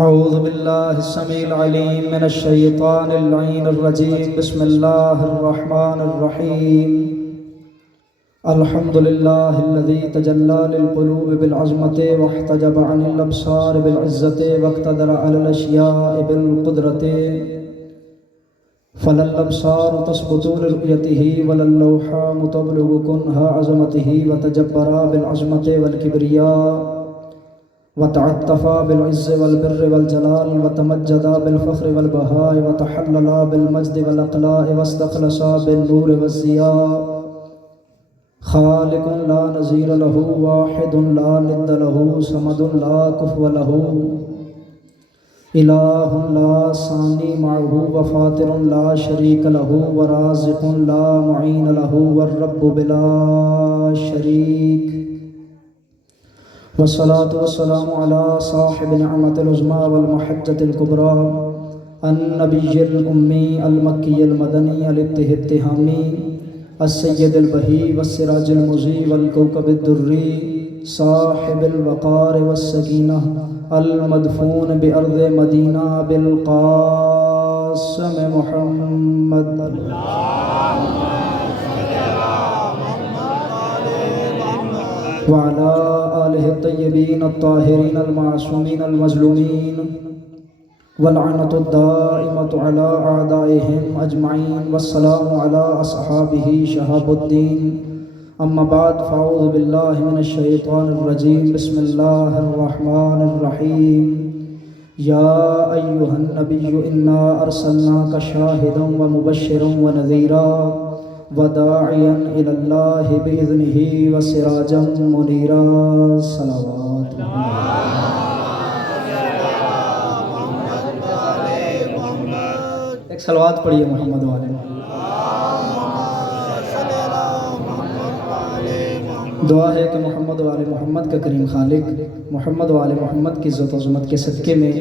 اعوذ باللہ السمیع العلیم من الشیطان اللعین الرجیم بسم اللہ الرحمن الرحیم الحمدللہ الذی تجلی للقلوب بالعظمت واحتجب عن الابصار بالعزت واقتدر علی الاشیاء بالقدرت فلا الابصار تثبت لرؤیته ولا اللوحام تبلغ کنہ عظمته وتجبر بالعظمت والکبریاء وتعطف بالعز والبر والجلال وتمجد بالفخر والبهاء وتحلل بالمجد والأقلاء واستخلص بالنور والضياء خالق لا نظير له واحد لا ند له صمد لا كفو له إله لا ثاني معه وفاطر لا شريك له ورازق لا معين له والرب بلا شريك والصلاة والسلام على صاحب نعمة العظمى والمحجة الكبرى النبي الأمي المكي المدني الاتهامي السيد البهي والسراج المضيء والكوكب الدري صاحب الوقار والسكينة المدفون بأرض مدينة بالقاسم محمد وعلى آله الطيبين الطاهرين المعصومين المظلومين واللعنة الدائمة على أعدائهم أجمعين والسلام على أصحابه شهاب الدين أما بعد فأعوذ بالله من الشيطان الرجيم بسم الله الرحمن الرحيم يا أيها النبي إنا أرسلناك شاهدا ومبشرا ونذيرا وداعيا إلى الله بإذنه وسراجا منيرا صلوات ایک صلوات پڑھیے محمد والے دعا ہے کہ محمد والے محمد کا کریم خالق محمد والے محمد کی عزت و عظمت کے صدقے میں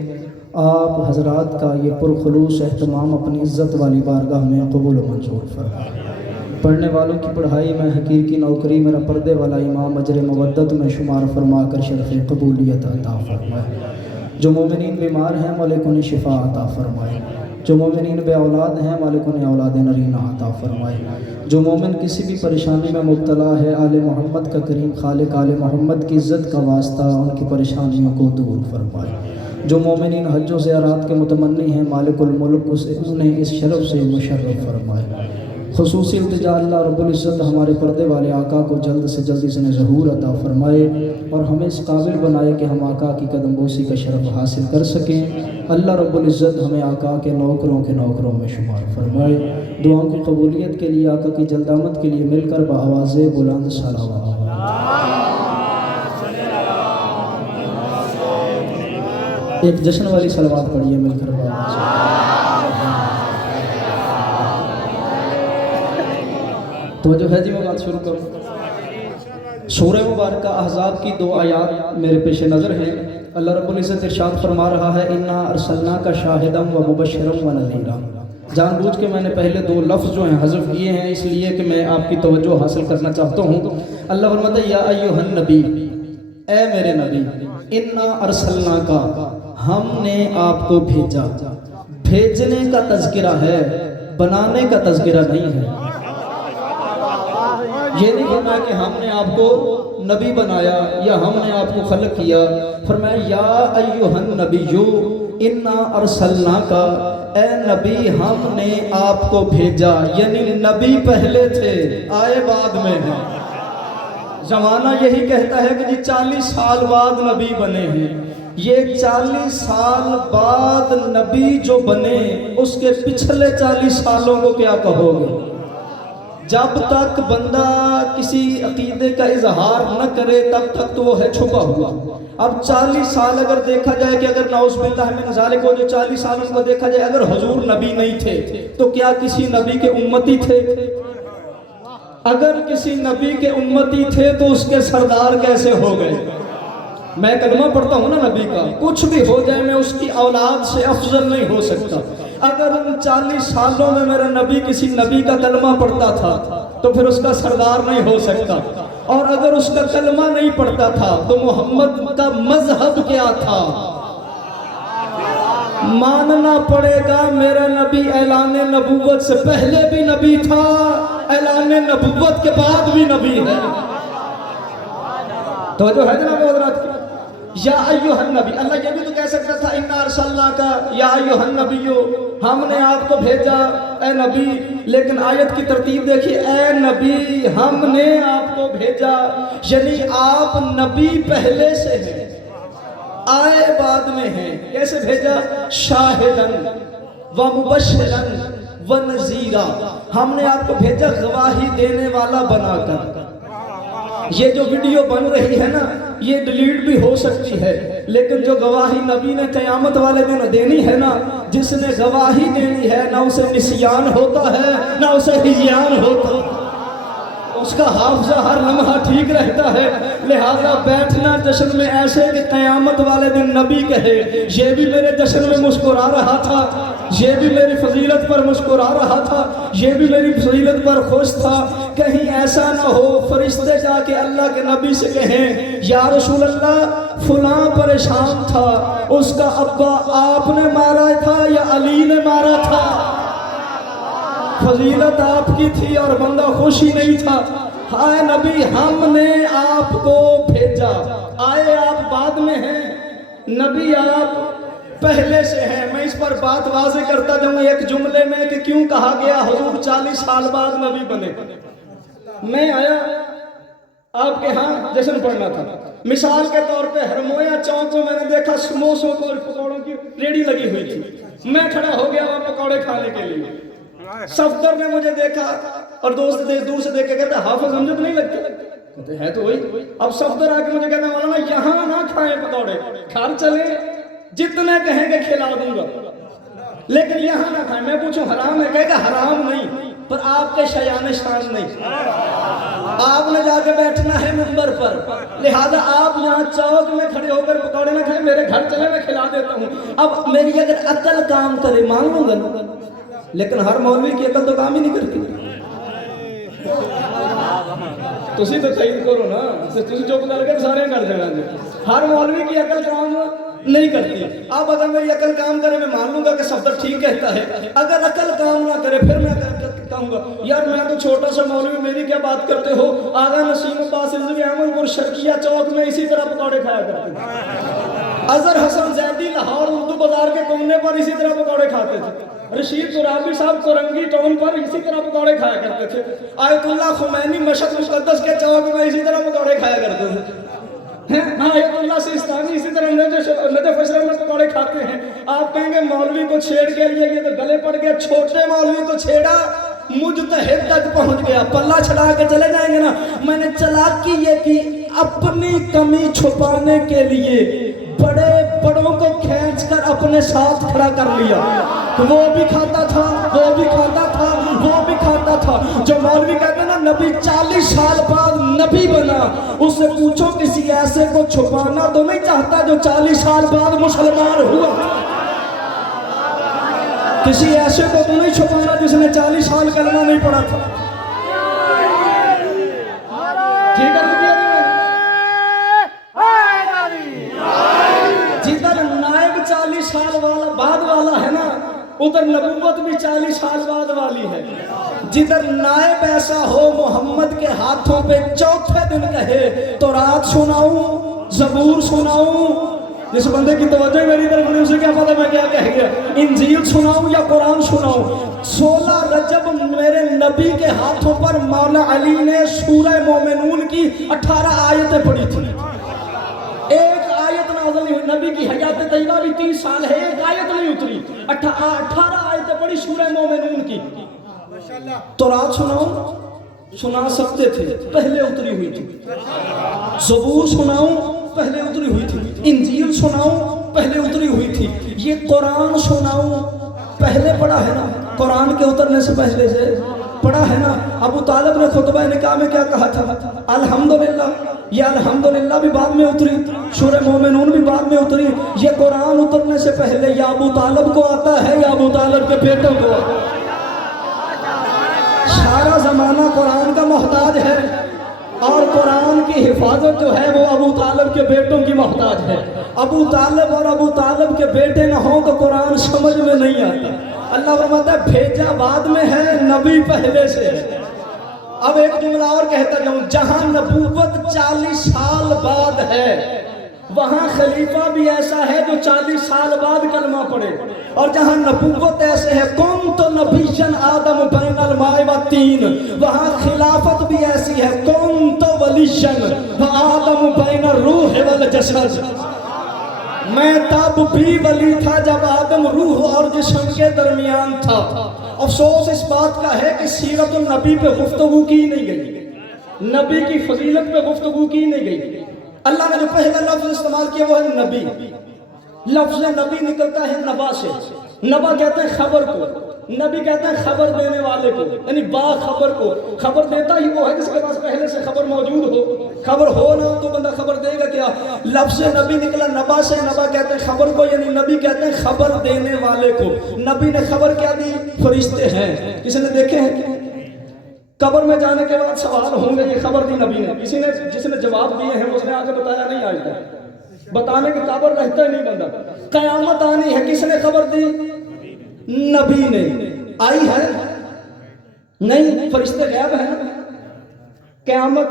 آپ حضرات کا یہ پرخلوص اہتمام اپنی عزت والی بارگاہ میں قبول و منظور فرمائے۔ پڑھنے والوں کی پڑھائی میں حقیر کی نوکری میرا پردے والا امام اجر مودت میں شمار فرما کر شرف قبولیت عطا فرمائے۔ جو مومنین بیمار ہیں مالک انہیں شفا عطا فرمائے، جو مومنین بے اولاد ہیں مالک انہیں اولاد نرینہ عطا فرمائے، جو مومن کسی بھی پریشانی میں مبتلا ہے آل محمد کا کریم خالق آل محمد کی عزت کا واسطہ ان کی پریشانیوں کو دور فرمائے، جو مومنین حج و زیارات کے متمنی ہیں مالک الملک انہیں اس شرف سے مشرف فرمائے۔ خصوصی التجا اللہ رب العزت ہمارے پردے والے آقا کو جلد سے جلد اس نے ظہور عطا فرمائے اور ہمیں اس قابل بنائے کہ ہم آقا کی قدم بوسی کا شرف حاصل کر سکیں۔ اللہ رب العزت ہمیں آقا کے نوکروں میں شمار فرمائے۔ دعاؤں کی قبولیت کے لیے آقا کی جلد آمد کے لیے مل کر بآواز بلند صلوات ایک جشن والی صلوات پڑھیے مل کر بآواز تو جو ہے جی میں بات شروع کروں۔ سورہ مبارکہ احزاب کی 2 آیات میرے پیش نظر ہیں۔ اللہ رب العزت ارشاد فرما رہا ہے انا ارسلناک شاہدا و مبشرا و نذیرا۔ جان بوجھ کے میں نے پہلے 2 لفظ جو ہیں حذف کیے ہیں اس لیے کہ میں آپ کی توجہ حاصل کرنا چاہتا ہوں۔ اللہ فرماتا ہے یا ایھا النبی، اے میرے نبی، انا ارسلناک، ہم نے آپ کو بھیجا۔ بھیجنے کا تذکرہ ہے، بنانے کا تذکرہ نہیں ہے۔ یہ نہیں فرمایا کہ ہم نے آپ کو نبی بنایا یا ہم نے آپ کو خلق کیا۔ فرمایا یا ایھا النبی انا ارسلناک، اے نبی ہم نے آپ کو بھیجا، یعنی نبی پہلے تھے آئے بعد میں ہیں۔ زمانہ یہی کہتا ہے کہ جی 40 سال بعد نبی بنے ہیں۔ یہ 40 سال بعد نبی جو بنے اس کے پچھلے 40 سالوں کو کیا کہو گے؟ جب تک بندہ کسی عقیدے کا اظہار نہ کرے تب تک تو وہ ہے چھپا ہوا۔ اب 40 سال اگر دیکھا جائے کہ اگر نعوذ باللہ من ذالک وہ جو 40 سال ان کو دیکھا جائے اگر حضور نبی نہیں تھے تو کیا کسی نبی کے امتی تھے؟ اگر کسی نبی کے امتی تھے تو اس کے سردار کیسے ہو گئے؟ میں کلمہ پڑھتا ہوں نا نبی کا، کچھ بھی ہو جائے میں اس کی اولاد سے افضل نہیں ہو سکتا۔ اگر ان 40 سالوں میں میرا نبی کسی نبی کا کلمہ پڑھتا تھا تو پھر اس کا سردار نہیں ہو سکتا، اور اگر اس کا کلمہ نہیں پڑھتا تھا تو محمد کا مذہب کیا تھا؟ ماننا پڑے گا میرا نبی اعلان نبوت سے پہلے بھی نبی تھا، اعلان نبوت کے بعد بھی نبی ہے۔ تو جو ہے جناب حضرات یا ایھا النبی، اللہ یہ بھی تو کہہ سکتا تھا انا ارسلناک یا ایھا النبی، ہم نے آپ کو بھیجا اے نبی، لیکن آیت کی ترتیب دیکھیے، اے نبی ہم نے آپ کو بھیجا، یعنی آپ نبی پہلے سے ہیں، آئے بعد میں ہیں۔ کیسے بھیجا؟ شاہدن و مبشرن و نذیرا، ہم نے آپ کو بھیجا گواہی دینے والا بنا کر۔ یہ جو ویڈیو بن رہی ہے نا، یہ ڈیلیٹ بھی ہو سکتی ہے، لیکن جو گواہی نبی نے قیامت والے دن دینی ہے نا، جس نے گواہی دینی ہے، نہ اسے نسیان ہوتا ہے نہ اسے ہجیان ہوتا ہے، اس کا حافظہ ہر لمحہ ٹھیک رہتا ہے۔ لہذا بیٹھنا جشن میں ایسے کہ قیامت والے دن نبی کہے یہ بھی میرے جشن میں مسکرا رہا تھا، یہ بھی میری فضیلت پر مسکرا رہا تھا، یہ بھی میری فضیلت پر خوش تھا۔ کہیں ایسا نہ ہو فرشتے جا کے اللہ کے نبی سے کہیں یا رسول اللہ فلاں پریشان تھا، اس کا ابا آپ نے مارا تھا یا علی نے مارا تھا، فضیلت آپ کی تھی اور بندہ خوش ہی نہیں تھا۔ ہائے نبی ہم نے آپ کو بھیجا، آئے آپ بعد میں ہیں، نبی آپ پہلے سے ہیں۔ میں اس پر بات واضح کرتا جاؤں ایک جملے میں کہ کیوں کہا گیا حضور 40 سال بعد نبی بنے۔ میں آیا آپ کے ہاں جشن پڑھنا تھا، مثال کے طور پہ ہرمویا چوک کو میں نے دیکھا سموسوں کو اور پکوڑوں کی ریڈی لگی ہوئی تھی، میں کھڑا ہو گیا وہاں پکوڑے کھانے کے لیے۔ صفدر نے مجھے دیکھا اور دوست دور سے دیکھ کے کہتا ہے حافظ ہم جو تو نہیں لگتے، کہتے ہے تو وہی۔ اب صفدر آ کے مجھے کہتا مولانا یہاں نہ کھائیں پکوڑے، گھر چلیں جتنے کہیں گے کھلا دوں گا، لیکن یہاں نہ کھائیں۔ میں پوچھوں حرام ہے؟ کہے گا حرام نہیں، پر آپ کے شایان شان نہیں، آپ نے جا کے بیٹھنا ہے منبر پر، لہذا آپ یہاں چوک میں کھڑے ہو کر پکوڑے نہ کھائیں، میرے گھر چلے میں کھلا دیتا ہوں۔ اب میری اگر عقل کام کرے مان لوں گا، لیکن ہر مولوی کی عقل تو کام ہی نہیں کرتی۔ تسی تو تعین کرو نا، تسی چپ کر کے سارے کر جانا گے، ہر مولوی کی عقل کام نہیں کرتی۔ اب اگر میری عقل کام کرے میں مان لوں گا کہ صفدر ٹھیک کہتا ہے، اگر عقل کام نہ کرے پھر میں کہوں گا یار میں تو چھوٹا سا مولوی، میری کیا بات کرتے ہو؟ آغا نسیم عباس رضوی احمد پور شرقیہ چوک میں اسی طرح پکوڑے کھایا کرتے تھے، اظہر حسن زیدی لاہور اردو بازار کے کونے پر اسی طرح پکوڑے کھاتے تھے، رشید ترابی صاحب کرنگی ٹاؤن پر اسی طرح پکوڑے کھایا کرتے تھے، آیت اللہ خمینی مشہد مقدس کے چوک میں اسی طرح پکوڑے کھایا کرتے تھے، آیت اللہ سیستانی اسی طرح نجف اشرف میں پکوڑے کھاتے ہیں۔ آپ کہیں گے مولوی کو چھیڑ کے لیے یہ تو گلے پڑ گیا، چھوٹے مولوی کو چھیڑا مجتہد تک پہنچ گیا، پلہ چھڑا کے چلے جائیں گے نا۔ میں نے چلاکی یہ کی اپنی کمی چھپانے کے لیے بڑے بڑوں کو کھینچ کر اپنے ساتھ کھڑا کر لیا، وہ بھی کھاتا تھا وہ بھی کھاتا تھا وہ بھی کھاتا تھا۔ جو مولوی کہتے ہیں نا نبی 40 سال بعد نبی بنا، اس سے پوچھو کسی ایسے کو چھپانا تو نہیں چاہتا جو 40 سال بعد مسلمان ہوا، کسی ایسے کو تو نہیں چھپانا جس نے 40 سال کلمہ نہیں پڑھا تھا۔ ٹھیک ہے جدھر نائب 40 سال بعد والا ہے نا، ادھر نبوت بھی 40 سال بعد والی ہے۔ جدھر نائب ایسا ہو محمد کے ہاتھوں پہ چوتھے دن کہے تو رات سناؤں زبور سناؤں، جس بندے کی توجہ میری طرف نہیں اسے کیا پتا میں کیا کہہ گیا، انجیل سناؤں یا قرآن سناؤں۔ 16 رجب میرے نبی کے ہاتھوں پر مولا علی نے سورہ مومنون کی 18 آیتیں پڑھی تھی، ایک آیت نازل نہیں ہوئی، نبی کی حیات طیبہ بھی 30 سال ہے، ایک آیت نہیں اتری، 18 آیتیں پڑھی سورہ مومنون کی۔ تو رات سناؤں سنا سکتے تھے، پہلے اتری ہوئی تھی، زبور سناؤں پہلے اتری ہوئی تھی، انجیل سناؤں پہلے اتری ہوئی تھی، یہ قرآن سناؤں پہلے پڑھا ہے نا، قرآن کے اترنے سے پہلے سے پڑھا ہے نا۔ ابو طالب نے خطبہ نکاح میں کیا کہا تھا؟ الحمدللہ، یہ الحمدللہ بھی بعد میں اتری، سورہ مومنون بھی بعد میں اتری، یہ قرآن اترنے سے پہلے یا ابو طالب کو آتا ہے یا ابو طالب کے بیٹوں کو آتا ہے۔ سارا زمانہ قرآن کا محتاج ہے، اور قرآن کی حفاظت جو ہے وہ ابو طالب کے بیٹوں کی محتاج ہے. ابو طالب اور ابو طالب کے بیٹے نہ ہوں تو قرآن سمجھ میں نہیں آتا. اللہ فرماتا ہے بھیجا بعد میں ہے، نبی پہلے سے ہے. اب ایک جملہ اور کہتا جاؤں، جہاں نبوت 40 سال بعد ہے وہاں خلیفہ بھی ایسا ہے جو 40 سال بعد کلمہ پڑھے. اور جہاں نبوت ایسے ہے کون تو نبیشن آدم بین الماء والطین، وہاں خلافت بھی ایسی ہے کون تو ولیشن آدم بین الروح والجسد. میں تب بھی ولی تھا جب آدم روح اور جسم کے درمیان تھا. افسوس اس بات کا ہے کہ سیرت النبی پہ گفتگو کی نہیں گئی، نبی کی فضیلت پہ گفتگو کی نہیں گئی. اللہ نے جو پہلا لفظ استعمال کیا وہ ہے نبی. لفظ نبی نکلتا ہے نبا سے. نبا کہتے ہیں خبر کو، نبی کہتے ہیں خبر دینے والے کو، یعنی باخبر کو. خبر دیتا ہی وہ ہے جس کے پاس پہلے سے خبر موجود ہو. خبر ہو نہ تو بندہ خبر دے گا کیا؟ لفظ نبی نکلا نبا سے. نبا کہتے ہیں خبر کو، یعنی نبی کہتے ہیں خبر دینے والے کو. نبی نے خبر کیا دی؟ فرشتے ہیں. کسی نے دیکھے ہیں؟ قبر میں جانے کے بعد سوال ہوں گے، یہ خبر دی نبی نے. کسی نے جس نے جواب دیے ہیں اس نے آگے بتایا نہیں. آج تک بتانے کی قابل رہتا ہی نہیں بندہ. قیامت آنی ہے، کس نے خبر دی؟ نبی نے. آئی ہے؟ نہیں. فرشتے غیب ہیں، قیامت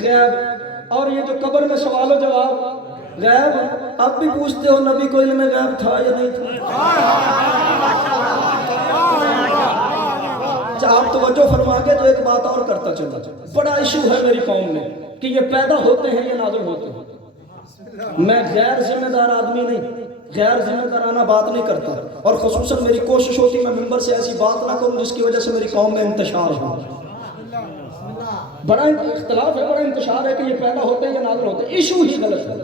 غیب. اور یہ جو قبر میں سوال و جواب غیب. اب بھی پوچھتے ہو نبی کو علم غیب تھا یا نہیں تھا؟ آپ توجہ فرما کے تو ایک بات اور کرتا چلا. بڑا ایشو ہے میری قوم میں کہ یہ پیدا ہوتے ہیں یا نازل ہوتے ہیں. میں غیر ذمہ دار آدمی نہیں، غیر ذمہ دارانہ بات نہیں کرتا. اور خصوصاً میری کوشش ہوتی میں ممبر سے ایسی بات نہ کروں جس کی وجہ سے میری قوم میں انتشار ہو. بڑا اختلاف ہے، بڑا انتشار ہے کہ یہ پیدا ہوتے ہیں یا نازل ہوتے ہیں. ایشو ہی غلط ہے.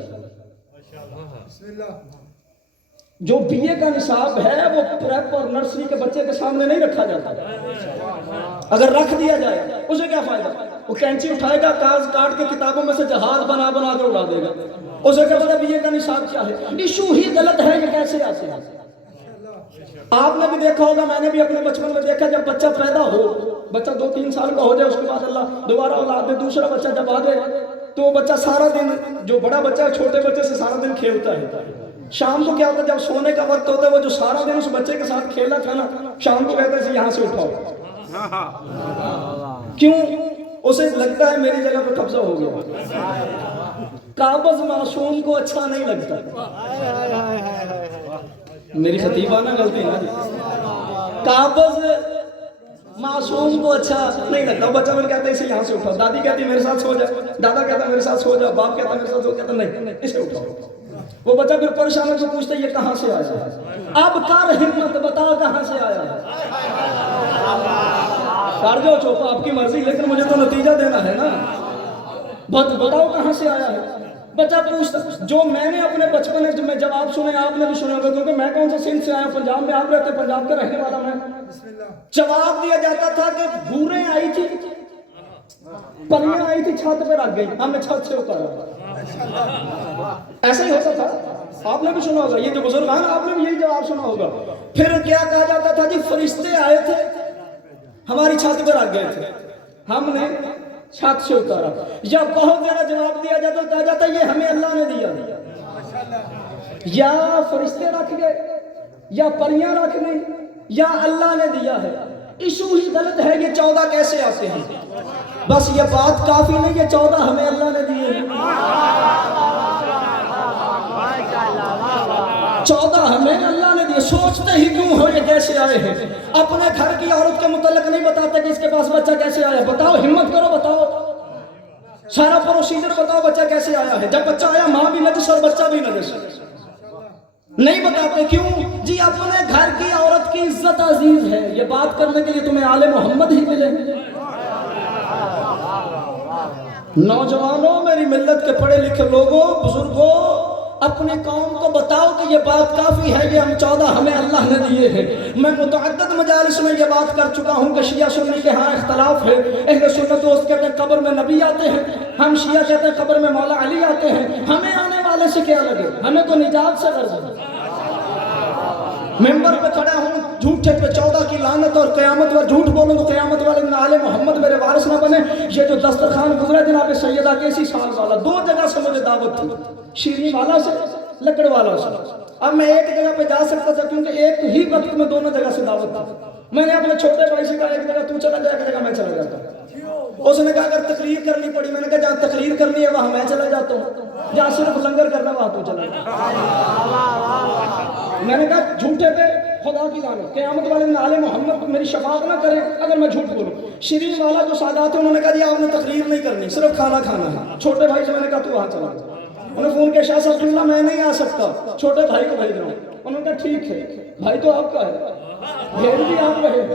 جو بی اے کا نصاب ہے وہ پریپ اور نرسری کے بچے کے سامنے نہیں رکھا جاتا. اگر رکھ دیا جائے اسے کیا فائدہ؟ وہ کینچی اٹھائے گا، کاغذ کاٹ کے کتابوں میں سے جہاز بنا بنا کے اڑا دے گا. اسے کیا پتا بی اے کا نصاب کیا ہے؟ ایشو ہی غلط ہے. یہ کیسے آتے ہیں؟ آپ نے بھی دیکھا ہوگا، میں نے بھی اپنے بچپن میں دیکھا، جب بچہ پیدا ہو، بچہ 2-3 سال کا ہو جائے، اس کے بعد اللہ دوبارہ اولاد دے، دوسرا بچہ جب آ جائے تو وہ بچہ سارا دن، جو بڑا بچہ ہے چھوٹے بچے سے سارا دن کھیلتا ہے. شام کو کیا ہوتا ہے جب سونے کا وقت ہوتا ہے، وہ جو سارا دن اس بچے کے ساتھ کھیلا تھا نا، شام کو کہتا ہے یہاں سے اٹھاؤ. کیوں؟ اسے لگتا ہے میری جگہ پہ قبضہ ہو گیا. قابض معصوم کو اچھا نہیں لگتا. میری خطیبانہ غلطی ہے. قابض معصوم کو اچھا نہیں لگتا. بچہ میرے کہتا ہے اسے یہاں سے اٹھاؤ. دادی کہتی ہے میرے ساتھ سو جا، دادا کہتا ہے میرے ساتھ سو جا، باپ کہتا ہے میرے ساتھ سو، کہتا نہیں اسے اٹھاؤ. وہ بچہ پھر پریشان سے پوچھتا ہے یہ کہاں سے آیا ہے؟ اب کر ہمت، بتا کہاں سے آیا ہے. کر جو چوپا آپ کی مرضی، لیکن مجھے تو نتیجہ دینا ہے نا. بتاؤ کہاں سے آیا ہے. بچہ پوچھتا. جو میں نے اپنے بچپن میں جب آپ سنے، آپ نے بھی سنے ہوگا، کیونکہ میں کون سے سندھ سے آیا، پنجاب میں آپ رہتے، پنجاب کا رہنے والا میں. جواب دیا جاتا تھا کہ بھوریں آئی تھی، پریاں آئی تھی، چھت پہ رکھ گئی، ہم نے چھت سے اتارا. ایسا ہی ہوتا تھا. آپ نے بھی سنا ہوگا، یہ جو بزرگ ہیں آپ نے بھی یہی جواب سنا ہوگا. پھر کیا کہا جاتا تھا؟ جی فرشتے آئے تھے، ہماری چھت پہ رکھ گئے تھے، ہم نے چھت سے اتارا. یا بہت زیادہ جواب دیا جاتا، کہا جاتا یہ ہمیں اللہ نے دیا. یا فرشتے رکھ گئے، یا پریاں رکھ گئی، یا اللہ نے دیا ہے. ایشو ہی غلط ہے. یہ 14 کیسے آتے ہیں؟ بس یہ بات کافی نہیں، یہ 14 ہمیں اللہ نے دیے ہیں. 14 ہمیں اللہ نے دیے. سوچتے ہی کیوں ہو یہ کیسے آئے ہیں؟ اپنے گھر کی عورت کے متعلق نہیں بتاتے کہ اس کے پاس بچہ کیسے آیا. بتاؤ، ہمت کرو، بتاؤ. سارا پروسیجر بتاؤ بچہ کیسے آیا ہے. جب بچہ آیا ماں بھی نجس اور بچہ بھی نجس. نہیں بتاتے. کیوں؟ جی اپنے گھر کی عورت کی عزت عزیز ہے. یہ بات کرنے کے لیے تمہیں آل محمد ہی ملے. نوجوانوں، میری ملت کے پڑھے لکھے لوگوں، بزرگوں، اپنی قوم کو بتاؤ کہ یہ بات کافی ہے، یہ ہم 14 ہمیں اللہ نے دیے ہیں. میں متعدد مجالس میں یہ بات کر چکا ہوں کہ شیعہ سنی کے ہاں اختلاف ہے. اہل سنت دوست کہتے ہیں قبر میں نبی آتے ہیں، ہم شیعہ کہتے ہیں قبر میں مولا علی آتے ہیں. ہمیں آنے والے سے کیا لگے، ہمیں تو نجات سے غرض ہے. ممبر پہ کھڑا ہوں جھوٹے پہ 14 کی لعنت اور قیامت والے جھوٹ بولوں تو قیامت والے دن آل محمد میرے وارث نہ بنے. یہ جو دسترخوان گزرا جناب سیدہ کیسی سال والا 2 جگہ سے مجھے دعوت تھی, شیریں والا سے لکڑ والا سے. اب میں ایک جگہ پہ جا سکتا تھا کیونکہ ایک ہی وقت میں دونوں جگہ سے دعوت تھی. میں نے اپنے چھوٹے بھائی سے کہا ایک جگہ تو چلا جا, ایک جگہ میں چلا جاتا. اس نے کہا اگر تقریر کرنی پڑی, میں نے کہا جہاں تقریر کرنی ہے وہاں میں چلا جاتا ہوں, جہاں صرف لنگر کرنا وہاں تو چلا جاتا. میں نے کہا جھوٹے پہ خدا کی لعنت, قیامت والے دن آل محمد میری شفاعت نہ کریں اگر میں جھوٹ بولوں. شیریں والا جو سادات ہیں انہوں نے کہا جی آپ نے تقریر نہیں کرنی, صرف کھانا کھانا ہے. چھوٹے بھائی سے میں نے کہا تو وہاں چلا جا. انہوں نے فون کیا شاہ صاحب اللہ میں نہیں آ سکتا, چھوٹے بھائی کو بھیج رہا ہوں. انہوں نے کہا ٹھیک ہے بھائی تو آپ کا ہے, بھیج بھی آپ رہے.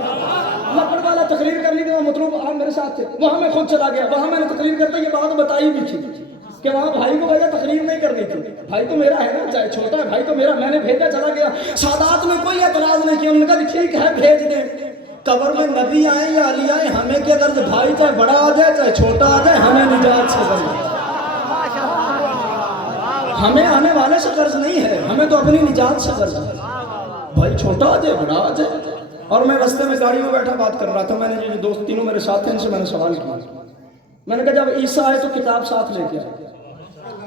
لکڑ والا تقریر کرنے کے مطلوب آپ میرے ساتھ تھے, وہاں میں خود چلا گیا. وہاں میں نے تقریر کرتے یہ بات بتائی بھی تھی کہ وہاں بھائی کو بھیجا تقریر نہیں کرنی تھی. بھائی تو میرا ہے نا, چاہے چھوٹا ہے بھائی تو میرا, میں نے بھیجا چلا گیا. سادات نے کوئی اعتراض نہیں کیا, انہوں نے کہا ٹھیک ہے بھیج دیں. قبر میں نبی آئیں یا علی آئیں ہمیں کیا غرض, بھائی چاہے بڑا آ جائے چاہے چھوٹا آ جائے ہمیں نجات سے غرض, ہمیں آنے والے سے غرض نہیں ہے, ہمیں تو اپنی نجات سے غرض ہے. بھائی چھوٹا آ جائے بڑا آ جائے. اور میں رستے میں گاڑی میں بیٹھا بات کر رہا تھا, میں نے جو دوست تینوں میرے ساتھ ہیں ان سے میں نے سوال کیا. میں نے کہا جب عیسیٰ آئے تو کتاب ساتھ لے کے آئے,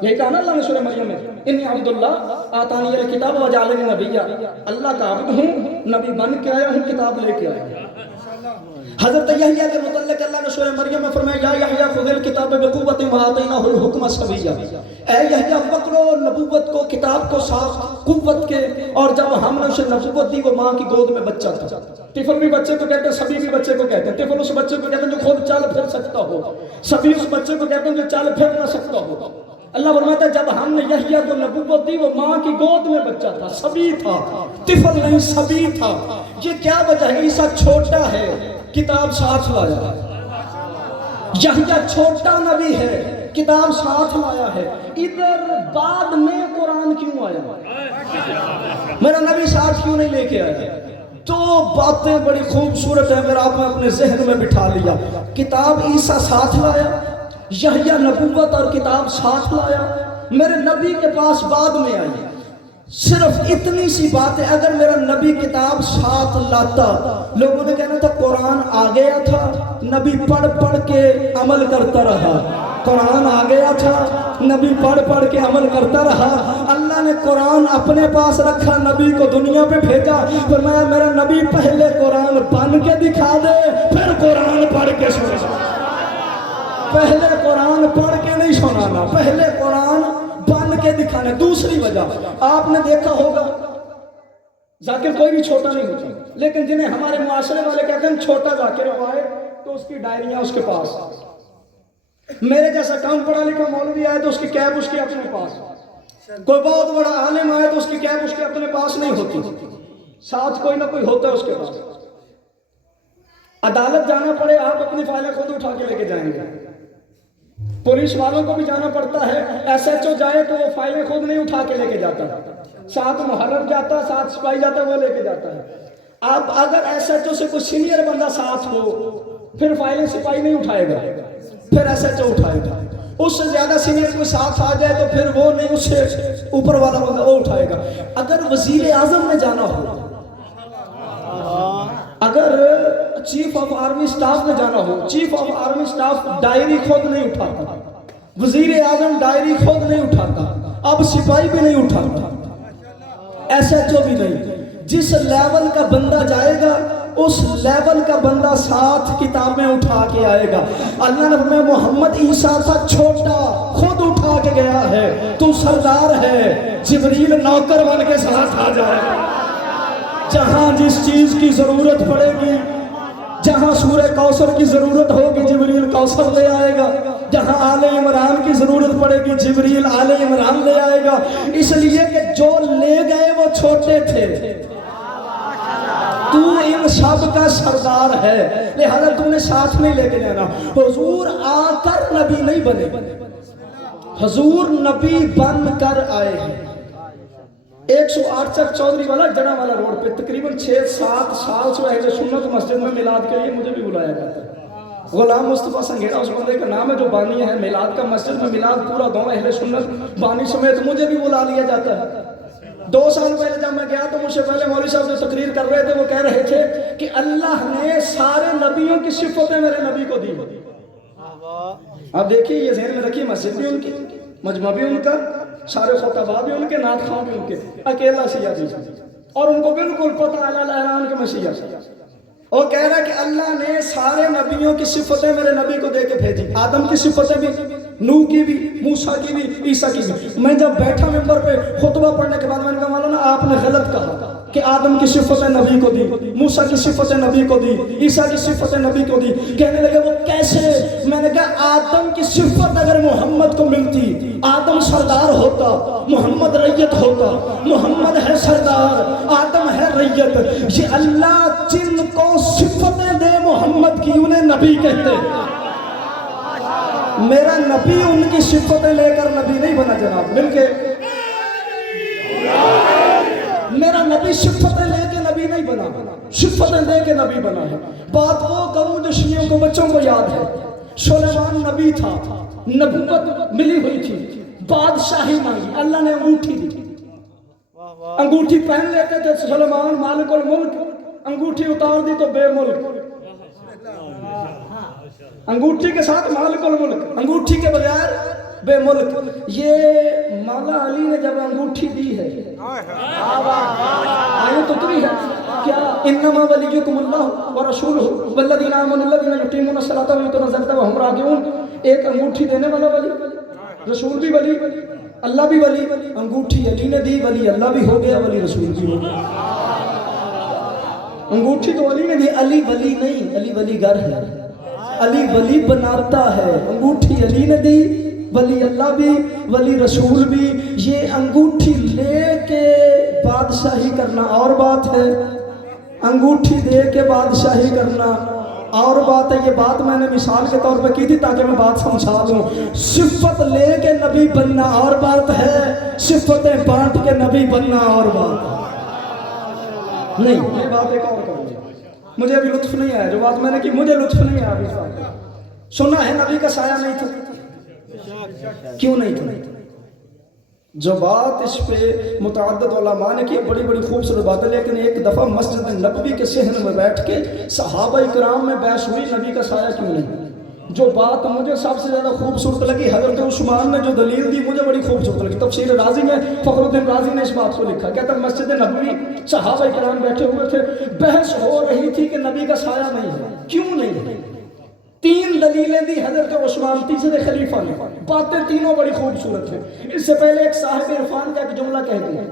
یہی کہا نا اللہ نے سورہ مریم میں انی عبداللہ آتانی الکتاب وجعلنی نبیا, اللہ کا عبد ہوں, نبی بن کے آیا ہوں, کتاب لے کے آیا. حضرت یحییٰ کے متعلق اللہ نے سورہ مریم میں فرمایا یا یحییٰ خذ الکتاب بقوۃ وآتیناہ الحکم صبیا, اے یحییٰ پکڑو نبوت کو, کتاب کو ساتھ قوت کے. اور جب ہم نے اسے نبوت دی وہ ماں کی گود میں بچہ تھا. طفل بھی بچے کو کہتے ہیں, سبھی بھی بچے کو کہتے ہیں. طفل اس بچے کو کہتے ہیں جو خود چل پھر سکتا ہو, سبھی اس بچے کو کہتے ہیں جو چل پھر نہ سکتا ہو. اللہ فرماتا ہے جب ہم نے یحییٰ کو نبوت دی وہ ماں کی گود میں بچہ تھا, سبھی تھا, طفل نہیں سبھی تھا. یہ کیا وجہ ہے, عیسیٰ چھوٹا ہے کتاب ساتھ لایا, یحییٰ چھوٹا نبی ہے کتاب ساتھ لایا ہے. ادھر بعد میں قرآن کیوں آیا, میرا نبی ساتھ کیوں نہیں لے کے آیا؟ تو باتیں بڑی خوبصورت ہیں, اگر آپ نے اپنے ذہن میں بٹھا لیا. کتاب عیسیٰ ساتھ لایا, یحییٰ نبوت اور کتاب ساتھ لایا, میرے نبی کے پاس بعد میں آئی. صرف اتنی سی بات ہے, اگر میرا نبی کتاب ساتھ لاتا لوگوں نے کہنا تھا قرآن آ گیا تھا, نبی پڑھ پڑھ کے عمل کرتا رہا. قرآن آ گیا تھا, نبی پڑھ پڑھ کے عمل کرتا رہا. اللہ نے قرآن اپنے پاس رکھا, نبی کو دنیا پہ بھیجا. فرمایا میرا نبی پہلے قرآن بن کے دکھا دے پھر قرآن پڑھ کے سنا. پہلے قرآن پڑھ کے نہیں سنانا, پہلے قرآن بن کے دکھانا. دوسری وجہ آپ نے دیکھا ہوگا ذاکر کوئی بھی چھوٹا نہیں ہوتا, لیکن جنہیں ہمارے معاشرے والے کہتے ہیں چھوٹا ذاکر آئے تو اس کی ڈائریاں اس کے پاس, میرے جیسا کم پڑھا لکھا مولوی آئے تو اس کی کیب اس کے اپنے پاس, کوئی بہت بڑا عالم آئے تو اس کی کیب اس کے اپنے پاس نہیں ہوتی, ساتھ کوئی نہ کوئی ہوتا ہے اس کے پاس. عدالت جانا پڑے آپ اپنی فائلیں خود اٹھا کے لے کے جائیں گے, پولیس والوں کو بھی جانا پڑتا ہے, ایس ایچ او جائے تو وہ فائلیں خود نہیں اٹھا کے لے کے جاتا, ساتھ محرر جاتا, ساتھ سپاہی جاتا, وہ لے کے جاتا ہے. اب اگر ایس ایچ او سے کوئی سینئر بندہ ساتھ ہو پھر فائلیں سپاہی نہیں اٹھائے گا, پھر ایس ایچ او اٹھائے گا. اس سے زیادہ سینئر کوئی ساتھ آ جائے تو پھر وہ نہیں, اس سے اوپر والا بندہ وہ اٹھائے گا. اگر وزیر اعظم میں جانا ہو, اگر چیف آف آرمی سٹاف میں جانا ہو, chief of army staff diary خود نہیں اٹھاتا, وزیر اعظم ڈائری خود نہیں اٹھاتا, اب سپاہی بھی نہیں اٹھاتا, ایس ایچ او بھی نہیں. جس لیول کا بندہ جائے گا اس لیول کا بندہ ساتھ کتابیں اٹھا کے آئے گا. اللہ نے فرمایا محمد عیسیٰ تھا چھوٹا, خود اٹھا کے گیا ہے, تو سردار ہے, جبریل نوکر بن کے ساتھ آ جائے گا. جہاں جس چیز کی ضرورت پڑے گی, جہاں سورہ کوثر کی ضرورت ہوگی جبریل کوثر لے آئے گا, جہاں آل عمران کی ضرورت پڑے گی جبریل آل عمران لے آئے گا. اس لیے کہ جو لے گئے وہ چھوٹے تھے, تو ان سب کا سردار ہے, لہذا تم نے ساتھ نہیں لے کے جانا. حضور آ کر نبی نہیں بنے, حضور نبی بن کر آئے ہیں. 168 چودھری والا جڑا والا روڈ پہ تقریباً 6-7 سال سے اہل سنت مسجد میں میلاد کے لیے مجھے بھی بلایا جاتا ہے. غلام مصطفیٰ سنگھیڑا اس بندے کا نام ہے جو بانی ہے میلاد کا, مسجد میں میلاد پورا گاؤں اہل سنت بانی سمیت مجھے بھی بلا لیا جاتا ہے. 2 سال پہلے جب میں گیا تو مجھ سے پہلے مولوی صاحب جو تقریر کر رہے تھے وہ کہہ رہے تھے کہ اللہ نے سارے نبیوں کی صفتیں میرے نبی کو دی. آپ دیکھیے یہ ذہن میں رکھیے، مسجد بھی ان کی، مجمع بھی ان کا، سارے خطباء بھی ان کے، نعت خواں بھی ان کے، اکیلا سیاہ بھی، اور ان کو بالکل پتہ اعلان کے مسیح. اور کہہ رہا ہے کہ اللہ نے سارے نبیوں کی صفتیں میرے نبی کو دے کے بھیجی، آدم کی صفتیں بھی، نوح کی بھی، موسیٰ کی بھی، عیسیٰ کی بھی. میں جب بیٹھا ممبر پہ خطبہ پڑھنے کے بعد میں نے کہا مولانا آپ نے غلط کہا کہ آدم کی صفتیں نبی کو دی، موسیٰ کی صفتیں نبی کو دی، عیسیٰ کی صفتیں نبی کو دی. کہنے لگے وہ کیسے؟ میں نے کہا آدم کی صفت اگر محمد کو ملتی، آدم سردار ہوتا، محمد ریت ہوتا. محمد ہے سردار، آدم ہے ریت. یہ اللہ جن کو صفتیں دے محمد کی انہیں نبی کہتے ہیں. میرا نبی ان کی صفتیں لے کر نبی نہیں بنا جناب، مل کے میرا نبی صفتیں لے کے نبی نہیں بنا، صفتیں دے کے نبی بنا ہے. بات وہ کروں جو شیعوں کو بچوں کو یاد ہے، سلیمان نبی تھا، نبوت ملی ہوئی تھی، بادشاہی مانگی، اللہ نے انگوٹھی دی. انگوٹھی پہن لیتے تھے سلیمان مالک الملک، انگوٹھی اتار دی تو بے ملک. انگوٹھی کے ساتھ مالک الملک، انگوٹھی کے بغیر بے ملک. یہ مولا علی نے جب انگوٹھی دی ہے، آیت اتری ہے کیا؟ انما ولیکم اللہ ورسولہ والذین آمنوا الذین یقیمون الصلاۃ ویؤتون الزکاۃ وہم راکعون. ایک انگوٹھی دینے والا ولی، رسول بھی ولی، اللہ بھی ولی. انگوٹھی علی نے دی، ولی اللہ بھی ہو گیا، ولی رسول بھی ہو گیا. انگوٹھی تو علی نے دی، علی ولی نہیں، علی ولی گر ہے، علی ولی بناتا ہے. انگوٹھی علی نے دی، ولی اللہ بھی، ولی رسول بھی. یہ انگوٹھی لے کے بادشاہی کرنا اور بات ہے، انگوٹھی دے کے بادشاہی کرنا اور بات ہے. یہ بات میں نے مثال کے طور پہ کی تھی تاکہ میں بات سمجھا دوں. صفت لے کے نبی بننا اور بات ہے، صفتیں بانٹ کے نبی بننا اور بات ہے. نہیں یہ بات ایک اور کروں، مجھے ابھی لطف نہیں آیا، جو بات میں نے کی مجھے لطف نہیں آیا. اس بات سنا ہے نبی کا سایہ نہیں تھا، کیوں نہیں تھا؟ جو بات اس پہ متعدد علماء نے کی، بڑی بڑی خوبصورت بات ہے، لیکن ایک دفعہ مسجد نبوی کے صحن میں بیٹھ کے صحابہ کرام میں بحث ہوئی نبی کا سایہ کیوں نہیں. جو بات مجھے سب سے زیادہ خوبصورت لگی، حضرت عثمان نے جو دلیل دی مجھے بڑی خوبصورت لگی. تفسیر رازی میں فخر الدین رازی نے اس بات کو لکھا، کہتا ہے مسجد نبوی صحابہ کرام بیٹھے ہوئے تھے، بحث ہو رہی تھی کہ نبی کا سایہ نہیں ہے. کیوں نہیں ہے؟ 3 دلیلیں دی حضرت عثمان تیسرے خلیفہ نے. باتیں تینوں بڑی خوبصورت ہیں. اس سے پہلے ایک صاحب عرفان کا ایک جملہ کہہ دیا،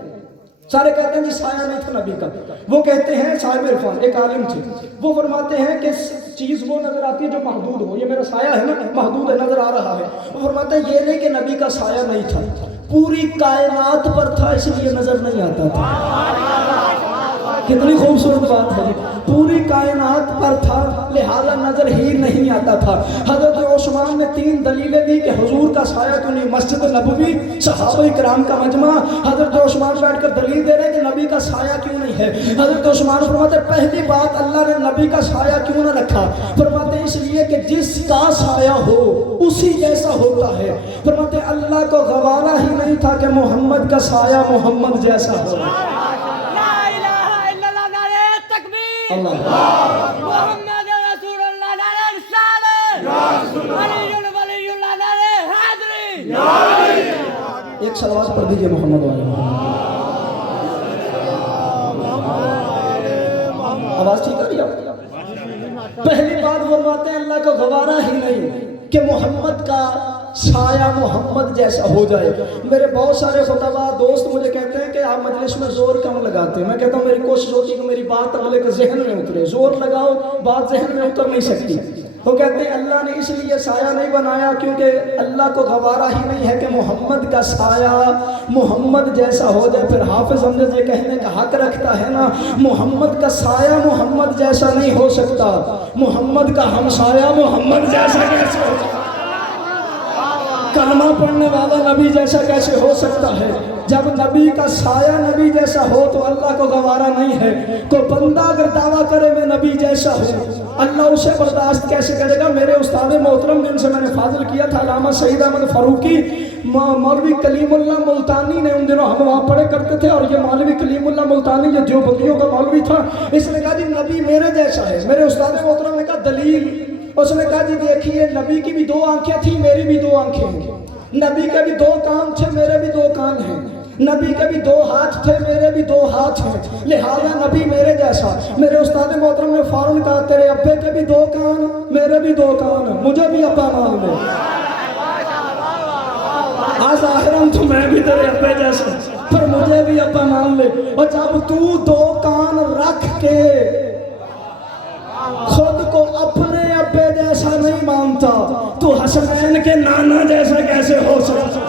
سارے کہتے ہیں جی سایہ نہیں تھا نبی کا. وہ کہتے ہیں صاحب عرفان ایک عالم تھے، وہ فرماتے ہیں کہ چیز وہ نظر آتی ہے جو محدود ہو. یہ میرا سایہ ہے نا، محدود ہے، نظر آ رہا ہے. وہ فرماتے ہیں یہ نہیں کہ نبی کا سایہ نہیں تھا، پوری کائنات پر تھا اس لیے نظر نہیں آتا تھا. کتنی خوبصورت بات ہے، پوری کائنات پر تھا لہذا نظر ہی نہیں آتا تھا. حضرت عثمان نے 3 دلیلیں دی کہ حضور کا سایہ کیوں نہیں. مسجد نبوی صحابہ کرام کا مجمع، حضرت عثمان بیٹھ کر دلیل دے رہے کہ نبی کا سایہ کیوں نہیں ہے. حضرت عثمان فرماتے پہلی بات اللہ نے نبی کا سایہ کیوں نہ رکھا؟ فرماتے اس لیے کہ جس کا سایہ ہو اسی جیسا ہوتا ہے. فرماتے اللہ کو گوارا ہی نہیں تھا کہ محمد کا سایہ محمد جیسا ہو. اللہ محمد رسول اللہ نعرہ رسالت، علی ولی اللہ نعرہ حیدری. ایک صلوات پڑھ دیجئے محمد والے. آواز ٹھیک ہے یا؟ پہلی بات فرماتے ہیں اللہ کو گوارا ہی نہیں کہ محمد کا سایہ محمد جیسا ہو جائے. میرے بہت سارے خطبہ دوست مجھے کہتے ہیں کہ آپ مجلس میں زور کم لگاتے ہیں. میں کہتا ہوں میری کوشش ہوتی ہے کہ میری بات اگلے کے ذہن میں اترے. زور لگاؤ بات ذہن میں اتر نہیں سکتی. وہ کہتے ہیں اللہ نے اس لیے سایہ نہیں بنایا کیونکہ اللہ کو گوارا ہی نہیں ہے کہ محمد کا سایہ محمد جیسا ہو جائے. پھر حافظ حمزہ یہ کہنے کا حق رکھتا ہے نا، محمد کا سایہ محمد جیسا نہیں ہو سکتا، محمد کا ہمسایہ محمد جیسا کیسے ہو سکتا؟ کلمہ پڑھنے والا نبی جیسا کیسے ہو سکتا ہے؟ جب نبی کا سایہ نبی جیسا ہو تو اللہ کو گوارا نہیں ہے۔ کوئی بندہ اگر دعویٰ کرے میں نبی جیسا ہوں، اللہ اسے برداشت کیسے کرے گا؟ میرے استاد محترم جن سے میں نے فاضل کیا تھا علامہ سعید احمد فاروقی، مولوی کلیم اللہ ملتانی نے، ان دنوں ہم وہاں پڑھے کرتے تھے، اور یہ مولوی کلیم اللہ ملتانی یہ دیوبندیوں کا مولوی تھا، اس نے کہا جی نبی میرے جیسا ہے۔ میرے استاد محترم نے کہا دلیل؟ اس نے کہا جی دیکھیے نبی کی بھی 2 آنکھیں تھیں، میری بھی 2 آنکھیں ہیں، نبی کے بھی 2 کان تھے، میرے بھی 2 کان ہیں، نبی کے بھی 2 ہاتھ تھے، میرے بھی 2 ہاتھ ہیں، لہذا نبی میرے جیسا۔ میرے استاد محترم نے فوراً کہا تیرے ابے کے بھی 2 کان، میرے بھی 2 کان، مجھے بھی ابا مان لے۔ آج ظاہراً تو میں بھی تیرے ابے جیسا، پر مجھے بھی ابا مان لے۔ اور جب تو 2 کان رکھ کے خود کو اپنے ابے جیسا نہیں مانتا تو حسنین کے نانا جیسا کیسے ہو سکتا؟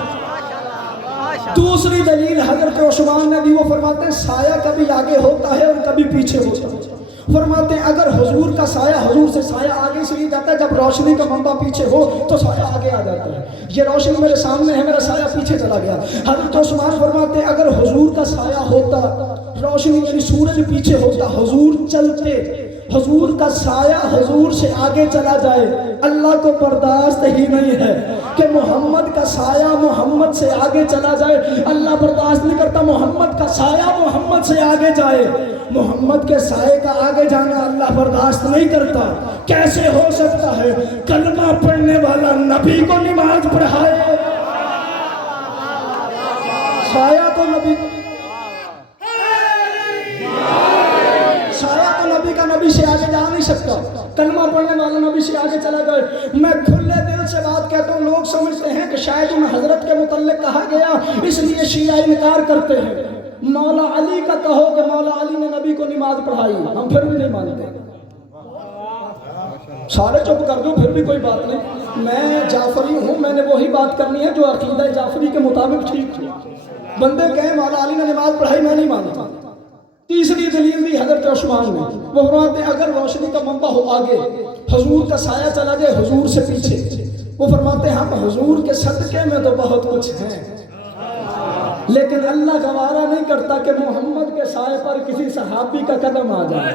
دوسری دلیل حضرت عثمان نے دی، وہ فرماتے ہیں سایہ کبھی آگے ہوتا ہے اور کبھی پیچھے ہوتا ہے۔ فرماتے ہیں اگر حضور کا سایہ، حضور سے سایہ آگے اس لیے جاتا ہے جب روشنی کا منبع پیچھے ہو تو سایہ آگے آ جاتا ہے۔ یہ روشنی میرے سامنے ہے، میرا سایہ پیچھے چلا گیا۔ حضرت عثمان فرماتے ہیں اگر حضور کا سایہ ہوتا، روشنی یعنی سورج پیچھے ہوتا، حضور چلتے، حضور کا سایہ حضور سے آگے چلا جائے، اللہ کو برداشت ہی نہیں ہے کہ محمد کا سایہ محمد سے آگے چلا جائے۔ اللہ برداشت نہیں کرتا محمد کا سایہ محمد سے آگے جائے، محمد کے سائے کا آگے جانا اللہ برداشت نہیں کرتا۔ کیسے ہو سکتا ہے کلمہ پڑھنے والا نبی کو نماز پڑھائے؟ سایہ تو نبی کا نبی سے آگے جا نہیں سکتا، کلمہ پڑھنے والا نبی سے آگے چلا گئے۔ میں کھلے دل سے بات کہتا ہوں، لوگ سمجھتے ہیں کہ شاید ان حضرت کے متعلق کہا گیا اس لیے شیعہ انکار کرتے ہیں۔ مولا علی کا کہو کہ مولا علی نے نبی کو نماز پڑھائی، ہم پھر بھی نہیں مانتے۔ سارے چپ کر دو پھر بھی کوئی بات نہیں، میں جعفری ہوں، میں نے وہی بات کرنی ہے جو عقیدہ جعفری کے مطابق ٹھیک تھی۔ بندے کہیں مولا علی نے نماز پڑھائی، میں نہیں مانتا۔ تیسری دلیل دی حضرت عثمان نے، وہ فرماتے ہیں اگر روشنی کا منبع ہو آگے، حضور کا سایہ چلا جائے حضور سے پیچھے، وہ فرماتے ہیں ہم حضور کے صدقے میں تو بہت کچھ ہیں، لیکن اللہ گوارا نہیں کرتا کہ محمد کے سائے پر کسی صحابی کا قدم آ جائے۔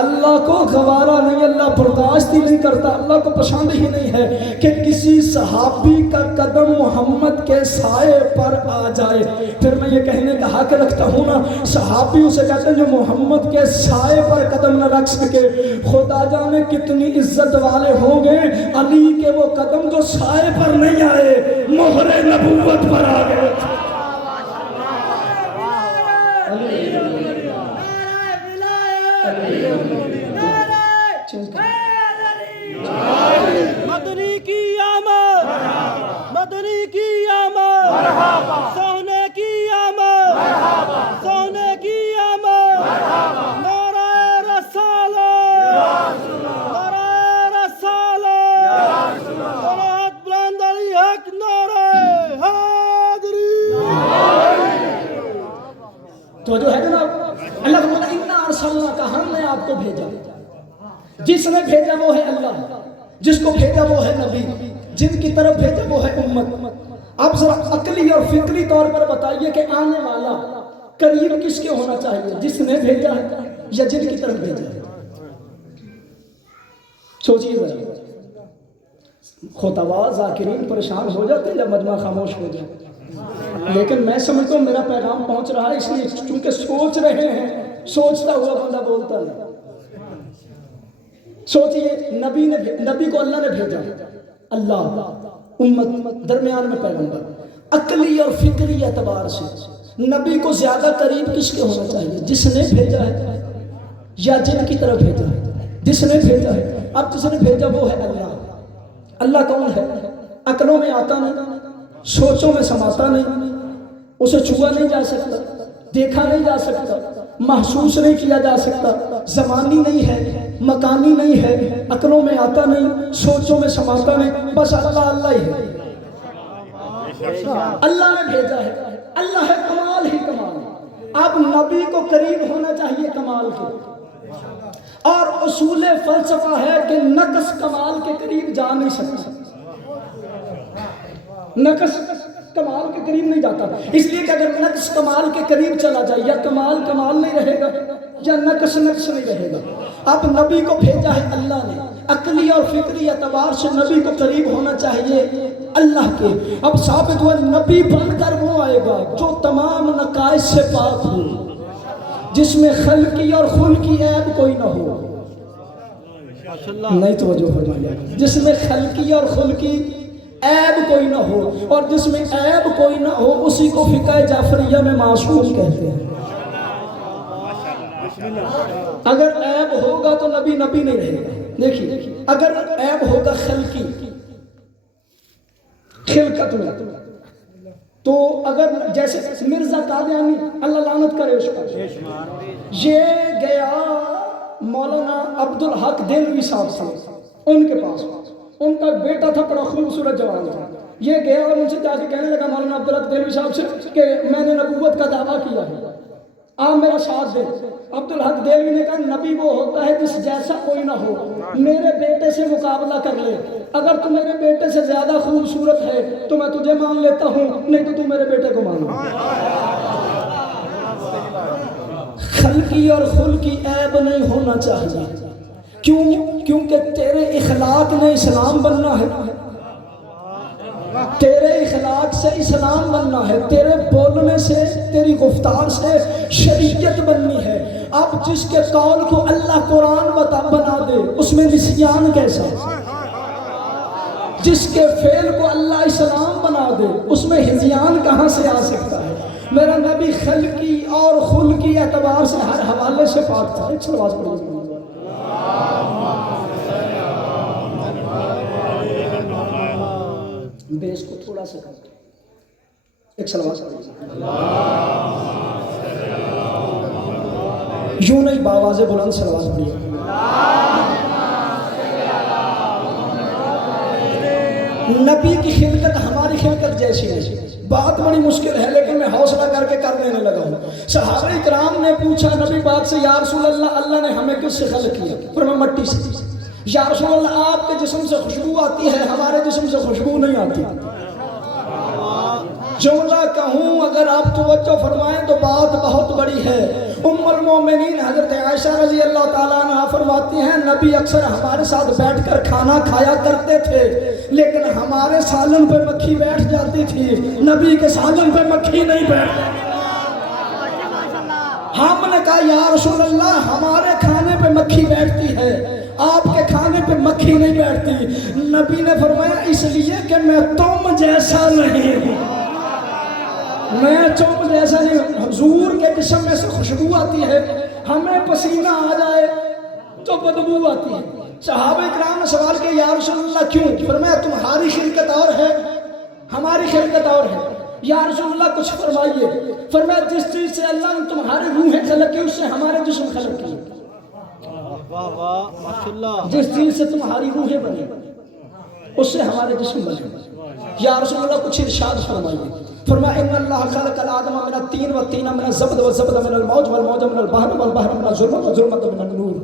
اللہ کو گوارا نہیں، اللہ برداشت ہی نہیں کرتا، اللہ کو پسند ہی نہیں ہے کہ کسی صحابی کا قدم محمد کے سائے پر آ جائے۔ پھر میں یہ کہنے کا حق رکھتا ہوں نا، صحابی اسے کہتے ہیں جو محمد کے سائے پر قدم نہ رکھ سکے، خدا جانے کتنی عزت والے ہوں گے علی کے وہ قدم جو سائے پر نہیں آئے، مہر نبوت پر آ گئے۔ مدنی کی آمد، مدنی کی آمد، سونے کی آمد، سونے کی آمد، نعرہ رسالت، نعرہ رسالت، صلوات بلند علی حق، نعرہ حیدری۔ تو جو ہے جناب اللہ تعالیٰ اِنَّا أَرْسَلْنَاكَ، ہم نے آپ کو بھیجا، جس نے بھیجا وہ ہے اللہ، جس کو بھیجا وہ ہے نبی، جن کی طرف بھیجا وہ ہے امت۔ اب ذرا عقلی اور فکری طور پر بتائیے کہ آنے والا قریب کس کے ہونا چاہیے، جس نے بھیجا ہے یا جن کی طرف بھیجا ہے؟ سوچئے ذرا، خطباء ذاکرین پریشان ہو جاتے ہیں جب مجمع خاموش ہو جائے، لیکن میں سمجھتا ہوں میرا پیغام پہنچ رہا ہے، اس لیے چونکہ سوچ رہے ہیں، سوچتا ہوا بندہ بولتا ہے۔ سوچئے نبی کو اللہ نے بھیجا، اللہ، امت، درمیان میں پیغمبر۔ عقلی اور فکری اعتبار سے نبی کو زیادہ قریب کس کے ہونا چاہیے، جس نے بھیجا ہے یا جن کی طرف بھیجا ہے؟ جس نے بھیجا ہے۔ اب جس نے بھیجا وہ ہے اللہ۔ اللہ کون ہے؟ عقلوں میں آتا نہیں، سوچوں میں سماتا نہیں، اسے چھوا نہیں جا سکتا، دیکھا نہیں جا سکتا، محسوس نہیں کیا جا سکتا، زمانی نہیں ہے، مکانی نہیں ہے، عقلوں میں آتا نہیں، سوچوں میں سماتا نہیں، بس اللہ اللہ ہی ہے۔ اللہ نے بھیجا ہے، اللہ ہے، کمال ہی کمال۔ اب نبی کو قریب ہونا چاہیے کمال کے، اور اصول فلسفہ ہے کہ نقص کمال کے قریب جا نہیں سکتا۔ نقص کمال کے قریب نہیں جاتا، اس لیے کہ اگر نقص کمال کے قریب چلا جائے یا کمال کمال نہیں رہے گا یا نقص نقص نہیں رہے گا۔ اب نبی کو بھیجا ہے اللہ نے، عقلی اور فکری اعتبار سے نبی کو قریب ہونا چاہیے اللہ کے۔ اب ثابت ہوا نبی بن کر وہ آئے گا جو تمام نقائص سے پاک ہو، جس میں خلقی اور خلقی عیب کوئی نہ ہو، نہیں توجہ فرمایا، جس میں خلقی اور خلقی عیب کوئی نہ ہو، اور جس میں عیب کوئی نہ ہو اسی کو فقہ جعفریہ میں معصوم کہتے ہیں۔ اگر عیب ہوگا تو نبی نبی نہیں رہے گا۔ دیکھیے اگر عیب ہوگا خلقی خلقت میں، تو اگر جیسے مرزا قادیانی اللہ لعنت کرے اس پر، یہ گیا مولانا عبدالحق دہلوی صاحب سے، ان کے پاس ان کا بیٹا تھا، بڑا خوبصورت جوان تھا، یہ گیا اور ان سے جا کے کہنے لگا مولانا عبدالحق دہلوی صاحب سے کہ میں نے نبوت کا دعویٰ کیا ہے، آپ میرا ساتھ دیں۔ عبدالحق دہلوی نے کہا نبی وہ ہوتا ہے جس جیسا کوئی نہ ہو، میرے بیٹے سے مقابلہ کر لے، اگر تو میرے بیٹے سے زیادہ خوبصورت ہے تو میں تجھے مان لیتا ہوں، نہیں تو تو میرے بیٹے کو مان۔ خلقی اور خلقی عیب نہیں ہونا چاہیے، کیونکہ تیرے اخلاق نے اسلام بننا ہے، تیرے اخلاق سے اسلام بننا ہے، تیرے بولنے سے تیری گفتار سے شریعت بننی ہے۔ اب جس کے قول کو اللہ قرآن بنا دے اس میں نسیان کیسا، جس کے فعل کو اللہ اسلام بنا دے اس میں ہذیان کہاں سے آ سکتا ہے؟ میرا نبی خلقی اور خلقی اعتبار سے ہر حوالے سے پاک تھا۔ ایک سلوات پڑھیے، بیس کو تھوڑا سا کر، ایک سلوات پڑھیے، یوں نہیں باواز بلند سلوات پڑھیے۔ نبی کی خلقت ہماری خلقت جیسی ہے، بات بڑی مشکل ہے لیکن میں حوصلہ کر کے کر دینے لگا ہوں۔ صحابہ کرام نے پوچھا نبی پاک سے، یا رسول اللہ اللہ نے ہمیں کس سے خلق کیا؟ فرمایا مٹی سے۔ یا رسول اللہ آپ کے جسم سے خوشبو آتی ہے، ہمارے جسم سے خوشبو نہیں آتی۔ جملہ کہوں اگر آپ توجہ فرمائیں تو بات بہت بڑی ہے۔ ام المومنین حضرت عائشہ رضی اللہ تعالیٰ عنہ فرماتی ہیں نبی اکثر ہمارے ساتھ بیٹھ کر کھانا کھایا کرتے تھے، لیکن ہمارے سالن پہ مکھی بیٹھ جاتی تھی، نبی کے سالن پہ مکھی نہیں بیٹھتی۔ ہم نے کہا یا رسول اللہ ہمارے کھانے پہ مکھی بیٹھتی ہے، آپ کے کھانے پہ مکھی نہیں بیٹھتی۔ نبی نے فرمایا اس لیے کہ میں تم جیسا نہیں ہوں، میں تم جیسا نہیں ہوں۔ حضور کے جسم میں سے خوشبو آتی ہے، ہمیں پسینہ آ جائے تو بدبو آتی ہے۔ صحابہ کرام نے سوال کیا یا رسول اللہ کیوں؟ فرمایا تمہاری خلقت اور ہے، ہماری خلقت اور ہے۔ یا رسول اللہ کچھ فرمائیے۔ فرمایا جس چیز سے اللہ نے تمہاری روحیں خلق کی اس سے ہمارے جسم خلق کی، جس چیز سے تمہاری روحیں بنی اس سے ہمارے جسم بنے۔ یا رسول اللہ کچھ ارشاد فرمائیے۔ فرمایا ان اللہ خلق الآدم من الطین والطین من الزبد والزبد من الموج والموج من البحر والبحر من الظلمۃ والظلمۃ من النور۔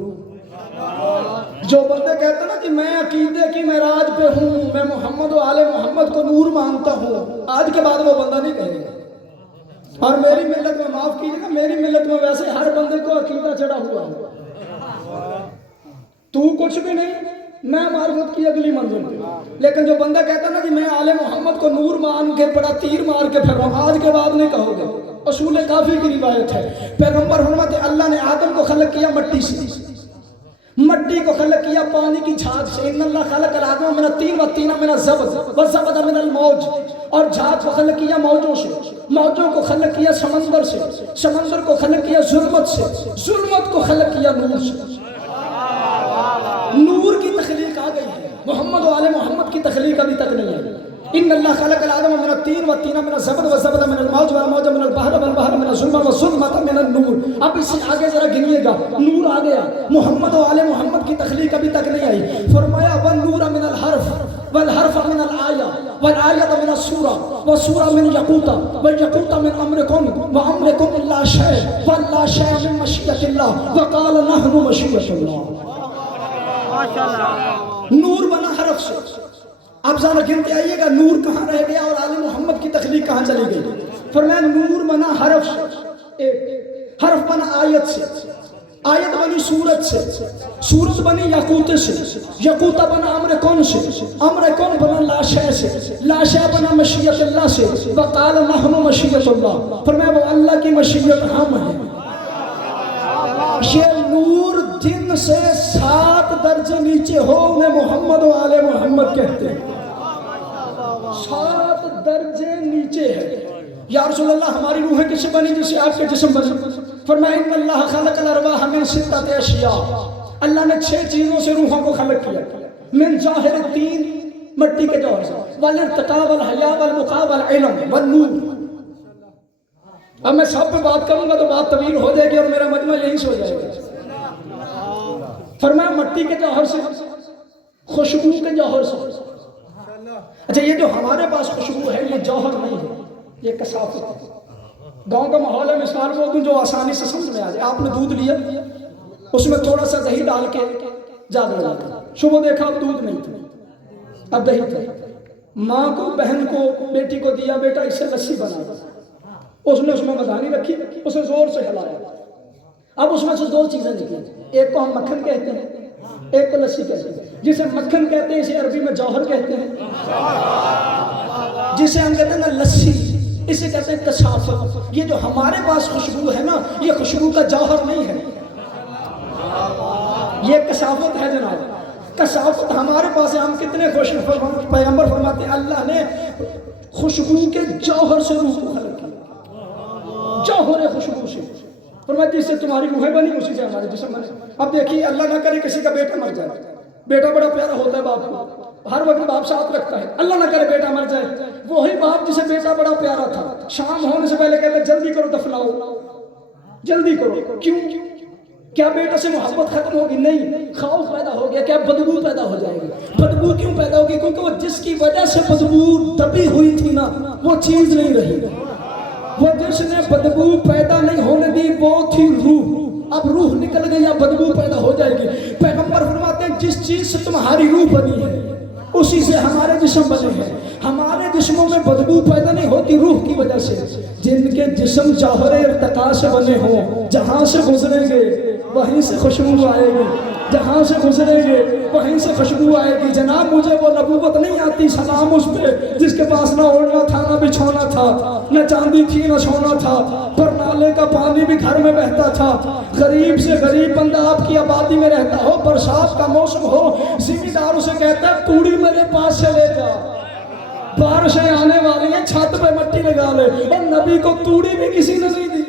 جو بندے کہتے ہیں نا کہ میں عقیدے کی معراج پہ ہوں، میں محمد و آل محمد کو نور مانتا ہوں، آج کے بعد وہ بندہ نہیں کہے گا۔ اور میری ملت میں معاف کیجیے گا، میری ملت میں ویسے ہر بندے کو عقیدہ چڑھا ہوا ہے، تو کچھ بھی نہیں، میں معرفت کی اگلی منزل پہ۔ لیکن جو بندہ کہتا ہے نا کہ میں آل محمد کو نور مان کے بڑا تیر مار کے پھر رہا ہوں، آج کے بعد نہیں کہو گے۔ اصول کافی کی روایت ہے، پیغمبر فرماتے ہیں اللہ نے آدم کو خلق کیا مٹی سے، مٹی کو خلق کیا پانی کی جھاگ سے۔ ان اللہ خلق الآدم من الطین والطین من الزبد والزبد من الموج، اور جھاگ کو خلق کیا موجوں سے، موجوں کو خلق کیا سمندر سے، سمندر کو خلق کیا ظلمت سے، ظلمت کو خلق کیا نور سے۔ نور کی تخلیق آ گئی ہے، محمد و آل محمد کی تخلیق ابھی تک نہیں ہے۔ ان اللہ خلق الآدم من الطین والطین من الزبد والزبد من الموج والموج من البحر والبحر من الظلمۃ والظلمۃ من النور۔ اب اس سے آگے ذرا گنیے گا، نور آ گیا، محمد و آل محمد کی تخلیق ابھی تک نہیں آئی۔ فرمایا والنور من الحرف والحرف من الآیہ والآیۃ من السورہ والسورہ من یقوتہ والیقوتہ من امرکم وامرکم الا شیء والا شیء من مشیۃ اللہ وقال نحن مشیۃ اللہ۔ نور بنا حرف سے، آپ ذرا گنتے آئیے گا نور کہاں رہ گیا اور آل محمد کی تخلیق کہاں چلی گئی. فرمایا نور بنا حرف سے، حرف بنا آیت سے، آیت بنی سورت سے، سورت بنی یاقوت سے، یاقوتہ بنا امر کون سے، امر کون بنا لاشے سے، لاشے بنا مشیت اللہ سے. وقال نحن مشیت اللہ، فرمایا وہ اللہ کی مشیت ہم ہیں. یہ نور جن سے 7 درجے نیچے ہو انہیں محمد و آل محمد کہتے ہیں. 7 درجے نیچے ہے. یا رسول اللہ ہماری روحیں کس سے بنی جس سے آپ کے جسم بنے؟ فرمایا ان اللہ خلق الارواح من 6 اشیاء، اللہ نے 6 چیزوں سے روحوں کو خلق کیا. من ظاہر الدین، مٹی کے جوہر سے، والارتقاء والحیاء والبقاء والعلم والنور. اب میں سب پہ بات کروں گا تو بات طویل ہو جائے گی اور میرا مجمع یہیں سے ہو جائے گا. فرمایا مٹی کے جوہر سے، خوشبو کے جوہر سے. اچھا یہ جو ہمارے پاس خوشبو ہے یہ جوہر نہیں ہے، یہ کثافت ہے. گاؤں کا ماحول ہے، مثال وہ دوں جو آسانی سے سمجھ میں آ جائے. آپ نے دودھ لیا، اس میں تھوڑا سا دہی ڈال کے جاگ لگا، صبح دیکھا اب دودھ نہیں تھا، اب دہی تھا. ماں کو، بہن کو، بیٹی کو دیا، بیٹا اس سے لسی بنا، اس نے اس میں مدانی رکھی، اسے زور سے ہلایا. اب اس میں سے 2 چیزیں نکلی، ایک کو ہم مکھن کہتے ہیں، ایک کو لسی کہتے ہیں. جسے مکھن کہتے ہیں اسے عربی میں جوہر کہتے ہیں، جسے ہم کہتے ہیں نا لسی، اسے کہتے ہیں کثافت. یہ جو ہمارے پاس خوشبو ہے نا یہ خوشبو کا جوہر نہیں ہے، یہ کثافت ہے جناب. کثافت ہمارے پاس ہے. ہم کتنے خوش ہیں، پیغمبر فرماتے ہیں اللہ نے خوشبو کے جوہر سے روح کو خلق کیا، جوہر خوشبو سے. فرمایا جس سے تمہاری روحیں بنی اسی سے ہمارے جسم بنے. اب دیکھیے اللہ نہ کرے کسی کا بیٹا مر جائے، بیٹا بڑا پیارا ہوتا ہے باپ کو، ہر وقت باپ ساتھ رکھتا ہے. اللہ نہ کرے بیٹا مر جائے، وہی باپ جسے بیٹا بڑا پیارا تھا شام ہونے سے پہلے کہتے جلدی کرو دفناؤ، جلدی کرو. کیوں؟ کیا بیٹا سے محبت ختم ہوگی؟ نہیں، خوف پیدا ہو گیا. کیا بدبو پیدا ہو جائے گی؟ بدبو کیوں پیدا ہوگی؟ کیونکہ وہ جس کی وجہ سے بدبو دبی ہوئی تھی نا وہ چیز نہیں رہی. وہ جس نے بدبو پیدا نہیں ہونے دی وہ تھی روح. اب روح نکل گئی، اب بدبو پیدا ہو جائے گی. پیغمبر فرماتے ہیں جس چیز سے تمہاری روح بنی ہے اسی سے ہمارے جسم بنے ہیں. ہمارے جسموں میں بدبو پیدا نہیں ہوتی روح کی وجہ سے. جن کے جسم جوہر ارتقاء سے بنے ہوں جہاں سے گزریں گے وہیں سے خوشبو آئے گی، جہاں سے گزریں گے وہیں سے خوشبو آئے گی. جناب مجھے وہ نبوت نہیں آتی، سلام اس پہ جس کے پاس نہ اوڑھنا تھا نہ بچھونا تھا، نہ چاندی تھی نہ سونا تھا، پر نالے کا پانی بھی گھر میں بہتا تھا. غریب سے غریب بندہ آپ کی آبادی میں رہتا ہو، برسات کا موسم ہو، زمیندار اسے کہتا ہے توڑی میرے پاس سے لے جا، بارشیں آنے والی ہیں، چھت پہ مٹی لگا لے. اور نبی کو توڑی بھی کسی نے نہیں دی.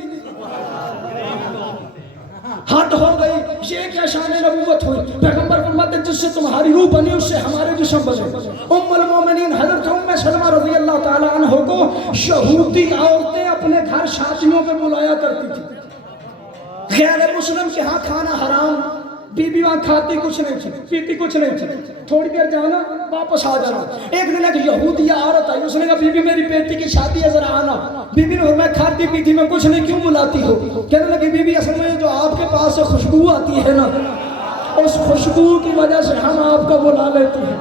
حد ہو گئی. یہ کیا شان نبوت ہوئی؟ پیغمبر فرماتے ہیں جس سے تمہاری روح بنی اس سے ہمارے جسم بنے. ام المومنین حضرت ام سلمہ رضی اللہ تعالی عنہ کو یہودی عورتیں اپنے گھر شادیوں پہ بلایا کرتی تھی. غیر مسلم کے ہاں کھانا حرام، بی بی وہاں کھاتی کچھ نہیں تھی، پیتی کچھ نہیں تھی، تھوڑی دیر جانا واپس آ جانا. ایک دن ایک یہودیہ عورت آئی، اس نے کہا بی بی میری بیٹی کی شادی ہے ذرا آنا. بی بی نے فرمایا کھاتی پیتی میں کچھ نہیں، کیوں بلاتی ہو؟ کہنے لگی بی بی اصل میں جو آپ کے پاس سے خوشبو آتی ہے نا اس خوشبو کی وجہ سے ہم آپ کو بلا لیتے ہیں.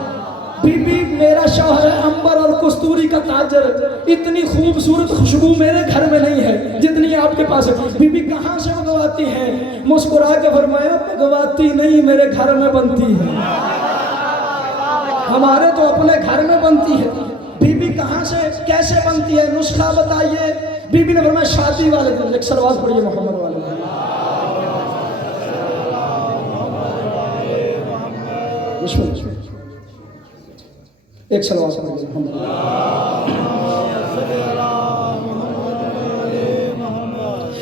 بی بی میرا شوہر ہے عنبر اور کستوری کا تاجر، اتنی خوبصورت خوشبو میرے گھر میں نہیں ہے جتنی آپ کے پاس ہے. بی بی کہاں سے منگواتی ہیں؟ مسکرا کے فرمایا منگواتی نہیں میرے گھر میں بنتی ہے. ہمارے تو اپنے گھر میں بنتی ہے. بی بی کہاں سے کیسے بنتی ہے؟ نسخہ بتائیے. بی بی نے فرمایا شادی والے دن. ایک صلوات پڑھیے محمد والے دن. ایک صلوات پڑھیے محمد.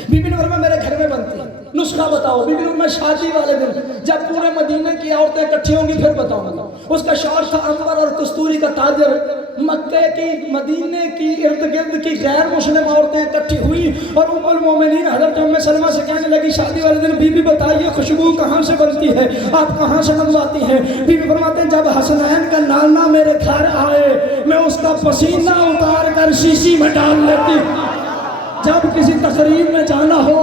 بی بی نے فرمایا میرے گھر میں بنتی ہے. نسخہ بتاؤ. بی بی نے فرمایا شادی والے دن جب پورے مدینے کی عورتیں اکٹھی ہوں گی پھر بتاؤں گا. اس کا شوہر تھا عنبر اور کستوری کا تاجر. مکہ کی مدینے کی ارد گرد کی غیر مسلم عورتیں اکٹھی ہوئی اور ام المومنین حضرت ام سلمہ سے کہنے لگی شادی والے دن بی بی بتائیے خوشبو کہاں سے بنتی ہے، آپ کہاں سے منگواتی ہیں؟ بی بی فرماتے ہیں جب حسنین کا نانا میرے گھر آئے میں اس کا پسینہ اتار کر شیشی میں ڈال لیتی. جب کسی تقریب میں جانا ہو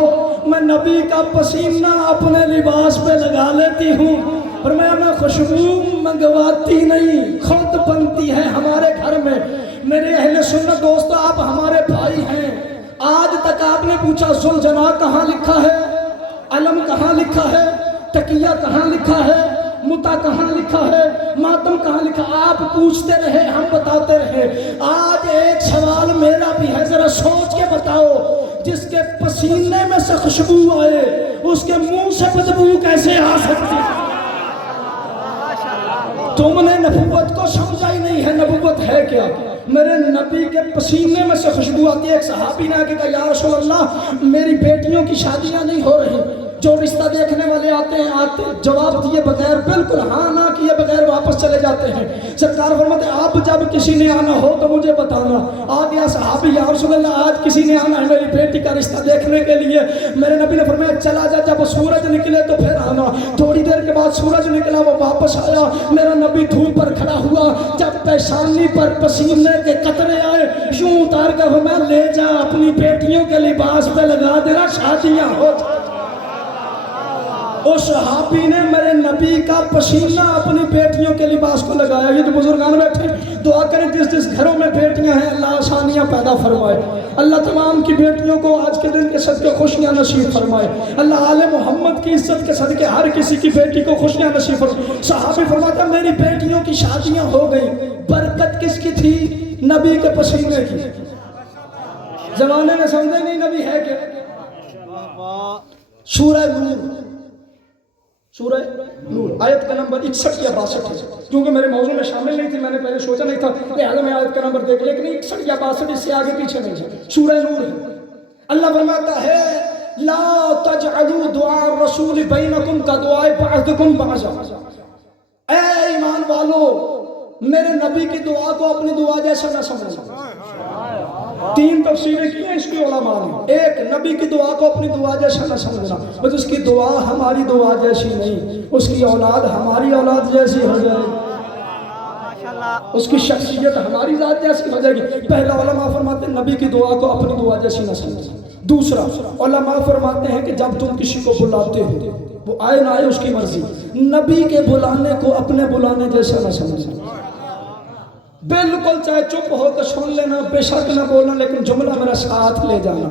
میں نبی کا پسینہ اپنے لباس پہ لگا لیتی ہوں، فرمایا میں خوشبو منگواتی نہیں، خود بنتی ہے ہمارے گھر میں۔ میرے اہل سنت دوستو، آپ ہمارے بھائی ہیں، آج تک آپ نے پوچھا ذوالجناح کہاں لکھا ہے، علم کہاں لکھا ہے، تقیہ کہاں لکھا ہے، متا کہاں لکھا ہے، ماتم کہاں لکھا؟ آپ پوچھتے رہے، ہم بتاتے رہے۔ آج ایک سوال میرا بھی ہے، ذرا سوچ کے بتاؤ، جس کے پسینے میں سے خوشبو آئے اس کے منہ سے بدبو کیسے آ سکتی؟ تم نے نبوت کو سمجھا ہی نہیں ہے، نبوت ہے کیا؟ میرے نبی کے پسینے میں سے خوشبو آتی ہے۔ ایک صحابی نے آ کے کہا یا رسول اللہ میری بیٹیوں کی شادیاں نہیں ہو رہی، جو رشتہ دیکھنے والے آتے ہیں جواب دیے بغیر، بالکل ہاں نہ کیے بغیر واپس چلے جاتے ہیں۔ سرکار فرماتے ہیں آپ جب کسی نے آنا ہو تو مجھے بتانا۔ آ گیا صحابی، یا رسول اللہ آج کسی نے آنا ہے میری بیٹی کا رشتہ دیکھنے کے لیے۔ میرے نبی نے فرمایا چلا جا، جب سورج نکلے تو پھر آنا۔ تھوڑی دیر کے بعد سورج نکلا، وہ واپس آیا، میرا نبی دھوپ پر کھڑا ہوا، جب پیشانی پر پسینے کے قطرے آئے یوں اتار کر فرمایا لے جا، اپنی بیٹیوں کے لباس پہ لگا دینا، شادیاں ہو جائیں۔ اس صحابی نے میرے نبی کا پسینہ اپنی بیٹیوں کے لباس کو لگایا۔ یہ جو بزرگان بیٹھے دعا کریں جس جس گھروں میں بیٹیاں ہیں اللہ آسانیاں پیدا فرمائے، اللہ تمام کی بیٹیوں کو آج کے دن کے صدقے خوشیاں نصیب فرمائے، اللہ آل محمد کی عزت کے صدقے ہر کسی کی بیٹی کو خوشیاں نصیب فرمائے۔ صحابی فرماتا میری بیٹیوں کی شادیاں ہو گئی، برکت کس کی تھی؟ نبی کے پسینے کی۔ زمانے میں سمجھے نہیں نبی ہے کہ سورہ نور، سورہ نور آیت کا نمبر 61 یا 62 ہے، کیونکہ میرے موضوع میں شامل نہیں تھی، میں نے پہلے سوچا نہیں تھا لہذا میں آیت کا نمبر دیکھ، لیکن 61 یا 62 اس سے آگے پیچھے نہیں ہے، سورہ نور ہے۔ اللہ فرماتا ہے لا تجعلوا دعاء الرسول بینکم کدعاء بعضکم بعضا، اے ایمان والو میرے نبی کی دعا کو اپنی دعا جیسا نہ سمجھنا۔ تین تفسیریں کی ہیں اس کی علماء نے۔ ایک، نبی کی دعا کو اپنی دعا جیسا نہ سمجھنا، بس اس کی دعا ہماری دعا جیسی نہیں، اس کی اولاد ہماری اولاد جیسی ہو جائے گی، اس کی شخصیت ہماری ذات جیسی ہو جائے گی۔ پہلا علماء فرماتے ہیں نبی کی دعا کو اپنی دعا جیسی نہ سمجھنا۔ دوسرا علماء فرماتے ہیں کہ جب تم کسی کو بلاتے ہو وہ آئے نہ آئے اس کی مرضی، نبی کے بلانے کو اپنے بلانے جیسا نہ سمجھنا۔ بالکل چاہے چپ ہو کے سن لینا، بے شک نہ بولنا، لیکن جملہ میرا ساتھ لے جانا۔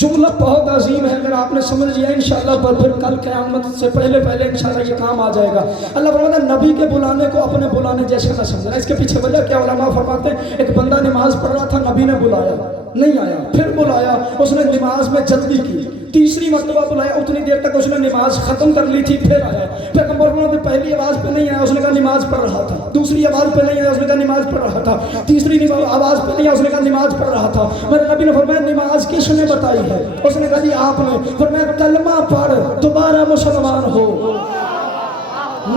جملہ بہت عظیم ہے، اگر آپ نے سمجھ لیا انشاءاللہ پھر کل قیامت سے پہلے انشاءاللہ یہ کام آ جائے گا۔ اللہ فرماتا ہے نبی کے بلانے کو اپنے بلانے جیسے نہ سمجھنا۔ اس کے پیچھے وجہ کیا؟ علماء فرماتے ہیں ایک بندہ نماز پڑھ رہا تھا، نبی نے بلایا نہیں آیا، پھر بلایا، اس نے نماز میں جلدی کی، تیسری مرتبہ بلایا، اتنی دیر تک اس نے نماز ختم کر لی تھی، پھر آیا۔ پیغمبر فرماتے ہیں پہلی آواز پہ نہیں آیا، اس نے کہا نماز پڑھ رہا تھا، دوسری آواز پہ نہیں آیا، اس نے کہا نماز پڑھ رہا تھا، تیسری آواز پہ نہیں آیا، اس نے کہا نماز پڑھ رہا تھا۔ میرے نبی نے فرمایا نماز کس نے بتائی ہے؟ اس نے کہا جی آپ نے۔ فرمایا کلمہ پڑھ دوبارہ مسلمان ہو۔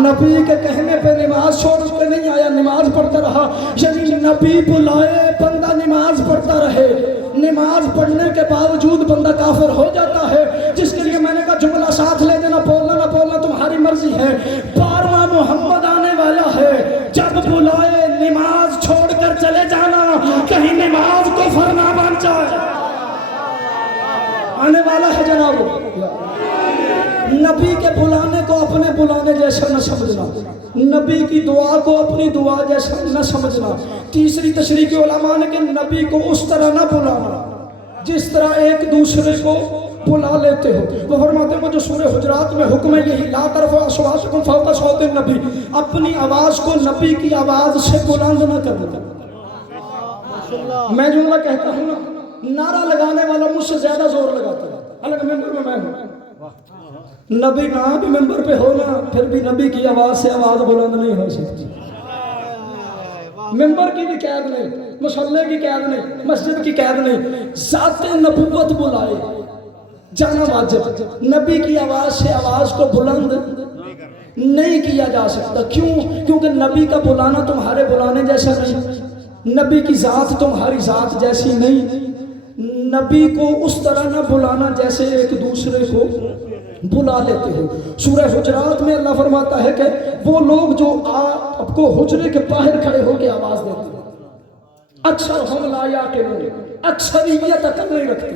نبی کے کہنے پہ نماز چھوڑ کے نہیں آیا، نماز پڑھتا رہا، یعنی نبی بلائے بندہ نماز پڑھتا رہے، نماز پڑھنے کے باوجود بندہ کافر ہو جاتا ہے، جس کے لیے میں نے کہا جملہ ساتھ لے دینا، بولنا نہ بولنا تمہاری مرضی ہے۔ 12واں محمد آنے والا ہے، جب بلائے نماز چھوڑ کر چلے جانا، کہیں نماز کفر نہ بن جائے۔ آنے والا ہے جناب، نبی کے بلانے کو اپنے بلانے جیسا نہ سمجھنا، نبی کی دعا کو اپنی دعا جیسا نہ سمجھنا۔ تیسری تشریح کے علماء نے کہ نبی کو اس طرح نہ بلانا جس طرح ایک دوسرے کو بلا لیتے ہو۔ وہ فرماتے ہیں جو سورہ حجرات میں حکم ہے یہی لا ترفعوا اصواتکم فوق صوت النبی، اپنی آواز کو نبی کی آواز سے بلند نہ کرنا۔ میں جملہ کہتا ہوں نا، نعرہ لگانے والا مجھ سے زیادہ زور لگاتا ہے، حالانکہ ممبر میں ہوں، نبی نہ بھی ممبر پہ ہونا پھر بھی نبی کی آواز سے آواز بلند نہیں ہو سکتی۔ ممبر کی بھی قید نہیں، مصلی کی قید نہیں، مسجد کی قید نہیں، ذات نبوت بلائے جانا واجب۔ نبی کی آواز سے آواز کو بلند نہیں کیا جا سکتا۔ کیوں؟ کیونکہ نبی کا بلانا تمہارے بلانے جیسا نہیں، نبی کی ذات تمہاری ذات جیسی نہیں۔ نبی کو اس طرح نہ بلانا جیسے ایک دوسرے کو بلا لیتے ہو۔ سورہ حجرات میں اللہ فرماتا ہے کہ وہ لوگ جو آپ کو حجرے کے باہر کھڑے ہو کے آواز دیتے ہیں، اکثر ہم لا یعقلون، اکثریت عقل نہیں رکھتے۔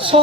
100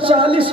40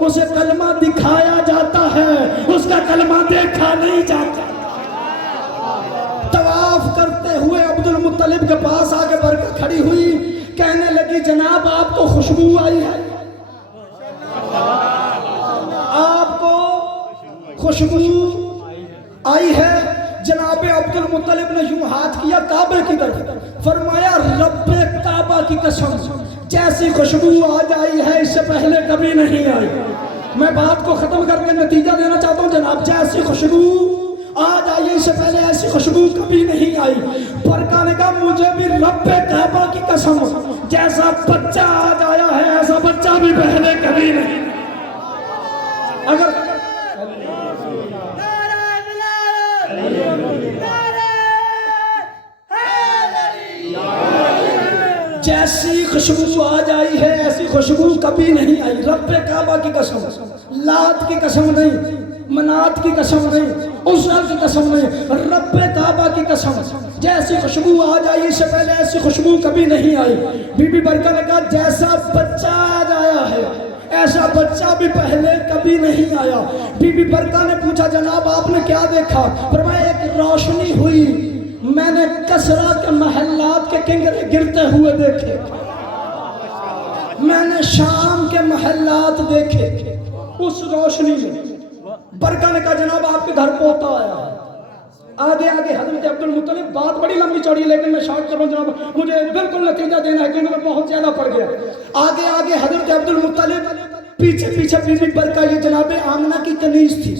اسے کلمہ دکھایا جاتا ہے، اس کا کلمہ دیکھا نہیں جاتا۔ طواف کرتے ہوئے عبد المطلب کے پاس آگے برکت کھڑی ہوئی، کہنے لگی جناب آپ کو خوشبو آئی ہے، آپ کو خوشبو آئی ہے۔ جناب عبد المطلب نے یوں ہاتھ کیا کعبے کی طرف، فرمایا رب کعبہ کی قسم جیسی خوشبو آج آئی ہے اس سے پہلے کبھی نہیں آئی۔ میں بات کو ختم کر کے نتیجہ دینا چاہتا ہوں جناب، جیسی خوشبو آج آئی ہے اس سے پہلے ایسی خوشبو کبھی نہیں آئی۔ برکہ نے کہا مجھے بھی رب کعبہ کی قسم جیسا بچہ آج آیا ہے ایسا بچہ بھی پہلے کبھی نہیں۔ اگر جیسی خوشبو آج آئی ہے ایسی خوشبو کبھی نہیں آئی۔ رب کعبہ کی قسم، لات کی قسم نہیں، منات کی قسم نہیں، عزا کی قسم نہیں، رب کعبہ کی قسم جیسی خوشبو آج آئی اس سے پہلے ایسی خوشبو کبھی نہیں آئی۔ بی بی برکہ نے کہا جیسا بچہ آج آیا ہے ایسا بچہ بھی پہلے کبھی نہیں آیا۔ بی بی برکہ نے پوچھا جناب آپ نے کیا دیکھا؟ فرمایا ایک روشنی ہوئی، میں نے کسرا کے محلات کے کنگرے گرتے ہوئے دیکھے، میں نے شام کے محلات دیکھے اس روشنی میں۔ برکہ نے کہا جناب آپ کے گھر پوتا آیا ہے۔ آگے آگے حضرت عبد المطلب، بات بڑی لمبی چوڑی ہے لیکن میں شارٹ کروں جناب، مجھے بالکل نتیجہ دینا ہے کیونکہ میں بہت زیادہ پڑ گیا۔ آگے آگے حضرت عبد المطلب، پیچھے پیچھے بی بی برکہ، یہ جناب آمنہ کی کنیز تھی،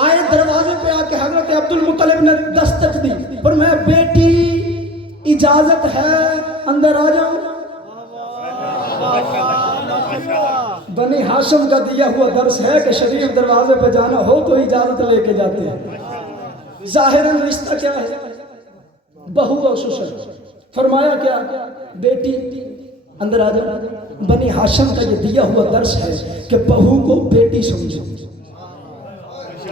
آئے دروازے پہ آ کے حضرت عبد المطلب نے دستک دی اور میں بیٹی اجازت ہے اندر آ جاؤں؟ بنی ہاشم کا دیا ہوا درس ہے کہ شریف دروازے پہ جانا ہو تو اجازت لے کے جاتے ہیں۔ ظاہراً رشتہ کیا ہے؟ بہو اور سسر۔ فرمایا کیا؟ بیٹی اندر آ جاؤ۔ بنی ہاشم کا یہ دیا ہوا درس ہے کہ بہو کو بیٹی سمجھو۔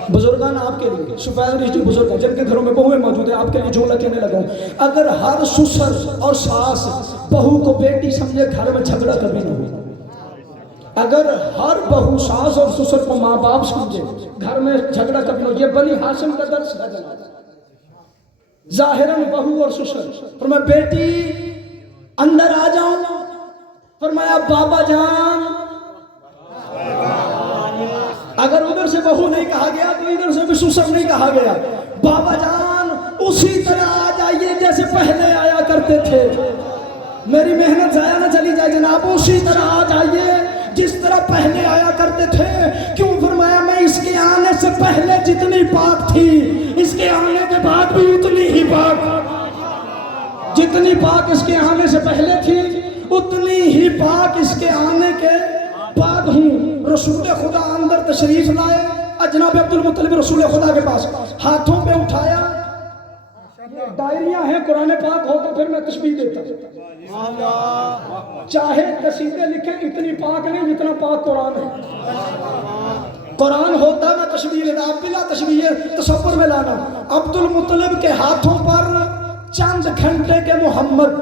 بزرگان آپ کے لیے سفید رشتی بزرگ ہیں جن کے گھروں میں بہویں موجود ہیں، آپ کے لیے جملہ کہنے لگا ہوں، اگر ہر سسر اور ساس بہو کو بیٹی سمجھے گھر میں جھگڑا کبھی نہ ہو۔ اگر ہر بہو ساس اور سسر کو ماں باپ سمجھے گھر میں جھگڑا کبھی نہ ہو۔ یہ بنی ہاشم کا درس ہے جناب۔ ظاہراً بہو اور سسر۔ فرمایا بیٹی اندر آ جاؤ۔ فرمایا بابا جان۔ اگر ادھر سے بہو نہیں کہا گیا تو ادھر سے بھی سسر نہیں کہا گیا۔ بابا جان اسی طرح آ جائیے جیسے پہلے آیا کرتے تھے، میری محنت ضائع نہ چلی جائے جناب، اسی طرح آ جائیے جس طرح پہلے آیا کرتے تھے۔ کیوں؟ فرمایا میں اس کے آنے سے پہلے جتنی پاک تھی اس کے آنے کے بعد بھی اتنی ہی پاک، جتنی پاک اس کے آنے سے پہلے تھی اتنی ہی پاک اس کے آنے کے بعد ہوں۔ رسول خدا اندر تشریف لائے، جناب عبد المطلب رسول خدا کے پاس ہاتھوں پہ اٹھایا، ڈائریاں ہیں قرآن پاک ہو تو پھر میں تشبیہ دیتا چاہے قصیدے لکھیں اتنی پاک نہیں جتنا پاک قرآن ہے۔ قرآن ہوتا میں تشبیہ دیتا، آپ بلا تشبیہ تصور میں لانا۔ عبد المطلب کے ہاتھوں پر چند گھنٹے کے محمد،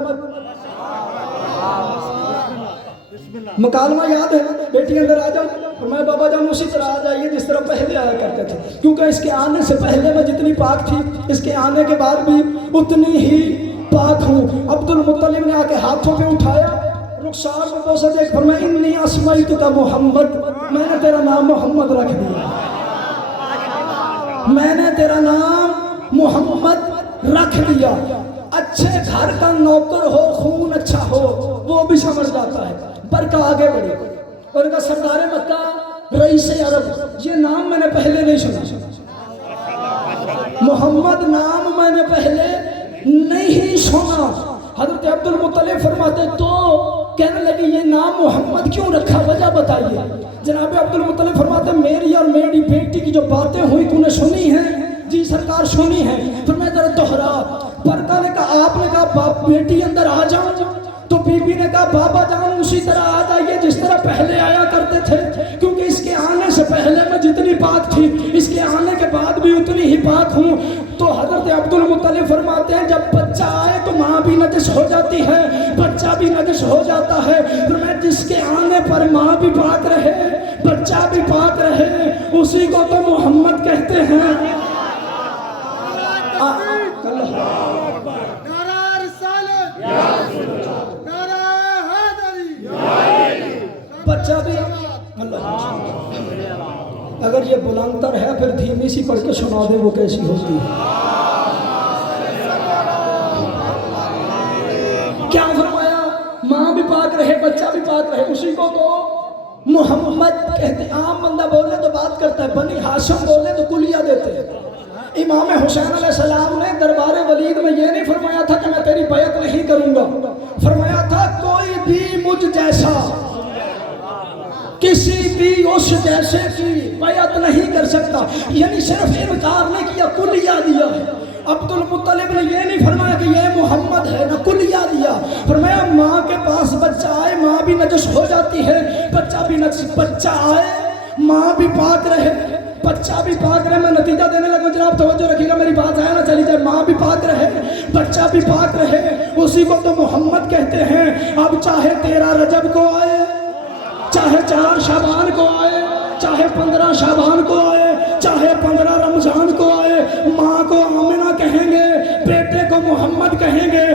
مکالمہ یاد ہے، بیٹی اندر آ جاؤ۔ فرمایا بابا جان اسی طرح آ جائیے جس طرح پہلے آیا کرتے تھے، کیونکہ اس کے آنے سے پہلے میں جتنی پاک تھی اس کے آنے کے بعد بھی اتنی ہی پاک ہوں۔ عبد المطلب نے آ کے ہاتھوں پہ اٹھایا، رخسار کو بوسہ دیکھ، فرمایا انی اسمیتک محمد، میں نے تیرا نام محمد رکھ دیا، میں نے تیرا نام محمد رکھ دیا۔ اچھے گھر کا نوکر ہو، خون اچھا ہو، وہ بھی سمجھ جاتا ہے۔ برکہ آگے بڑھی اور ان کا سردار مکہ، رئیس عرب، یہ نام میں نے پہلے نہیں سنا، محمد نام میں نے پہلے نہیں سنا۔ حضرت عبد المطلب فرماتے تو کہنے لگے یہ نام محمد کیوں رکھا، وجہ بتائیے۔ جناب عبد المطلب فرماتے میری اور میری بیٹی کی جو باتیں ہوئی تو نے سنی ہیں؟ جی سرکار سنی ہے۔ پھر میں ذرا دوہرا۔ برکہ نے کہا آپ نے کہا بیٹی اندر آ جاؤ، تو بی بی نے کہا بابا جان اسی طرح آ جائیے جس طرح پہلے آیا کرتے تھے، کیونکہ اس کے آنے سے پہلے میں جتنی پاک تھی اس کے آنے کے بعد بھی اتنی ہی پاک ہوں۔ تو حضرت عبد المطلب فرماتے ہیں جب بچہ آئے تو ماں بھی نجس ہو جاتی ہے، بچہ بھی نجس ہو جاتا ہے۔ فرمایا جس کے آنے پر ماں بھی پاک رہے، بچہ بھی پاک رہے، اسی کو تو محمد کہتے ہیں۔ نعرہ رسالت، نعرہ حیدری، بچہ بھی اگر یہ بلند تر ہے پھر دھیمی سی پڑھ کے سنا دے وہ کیسی ہوتی ہے۔ کیا فرمایا؟ ماں بھی پاک رہے، بچہ بھی پاک رہے، اسی کو تو محمد کہتے ہیں۔ عام بندہ بولے تو بات کرتا ہے، بنی ہاشم بولے تو کلیہ دیتے ہیں۔ امام حسین علیہ السلام نے دربار ولید میں یہ نہیں فرمایا تھا کہ میں تیری بیعت نہیں کروں گا، فرمایا تھا کوئی بھی مجھ جیسا کسی بھی اس جیسے کی بیعت نہیں کر سکتا، یعنی صرف انکار نہیں کیا، کلیہ دیا ہے۔ عبد المطلب نے یہ نہیں فرمایا کہ یہ محمد ہے، نہ کلیہ دیا، فرمایا ماں کے پاس بچہ آئے ماں بھی نجس ہو جاتی ہے، بچہ بھی نجس، بچہ آئے ماں بھی پاک رہے، بچہ بھی پاک رہے۔ میں نتیجہ دینے لگا، جناب توجہ رکھیے گا، میری بات ہے نہ چلی جائے۔ ماں بھی پاک رہے، بچہ بھی پاک رہے، اسی کو تو محمد کہتے ہیں۔ اب چاہے 13 رجب کو آئے، چاہے 4 شعبان کو آئے، چاہے 15 شعبان کو آئے، چاہے 15 رمضان کو آئے، ماں کو آمنہ کہیں گے، بیٹے کو محمد کہیں گے،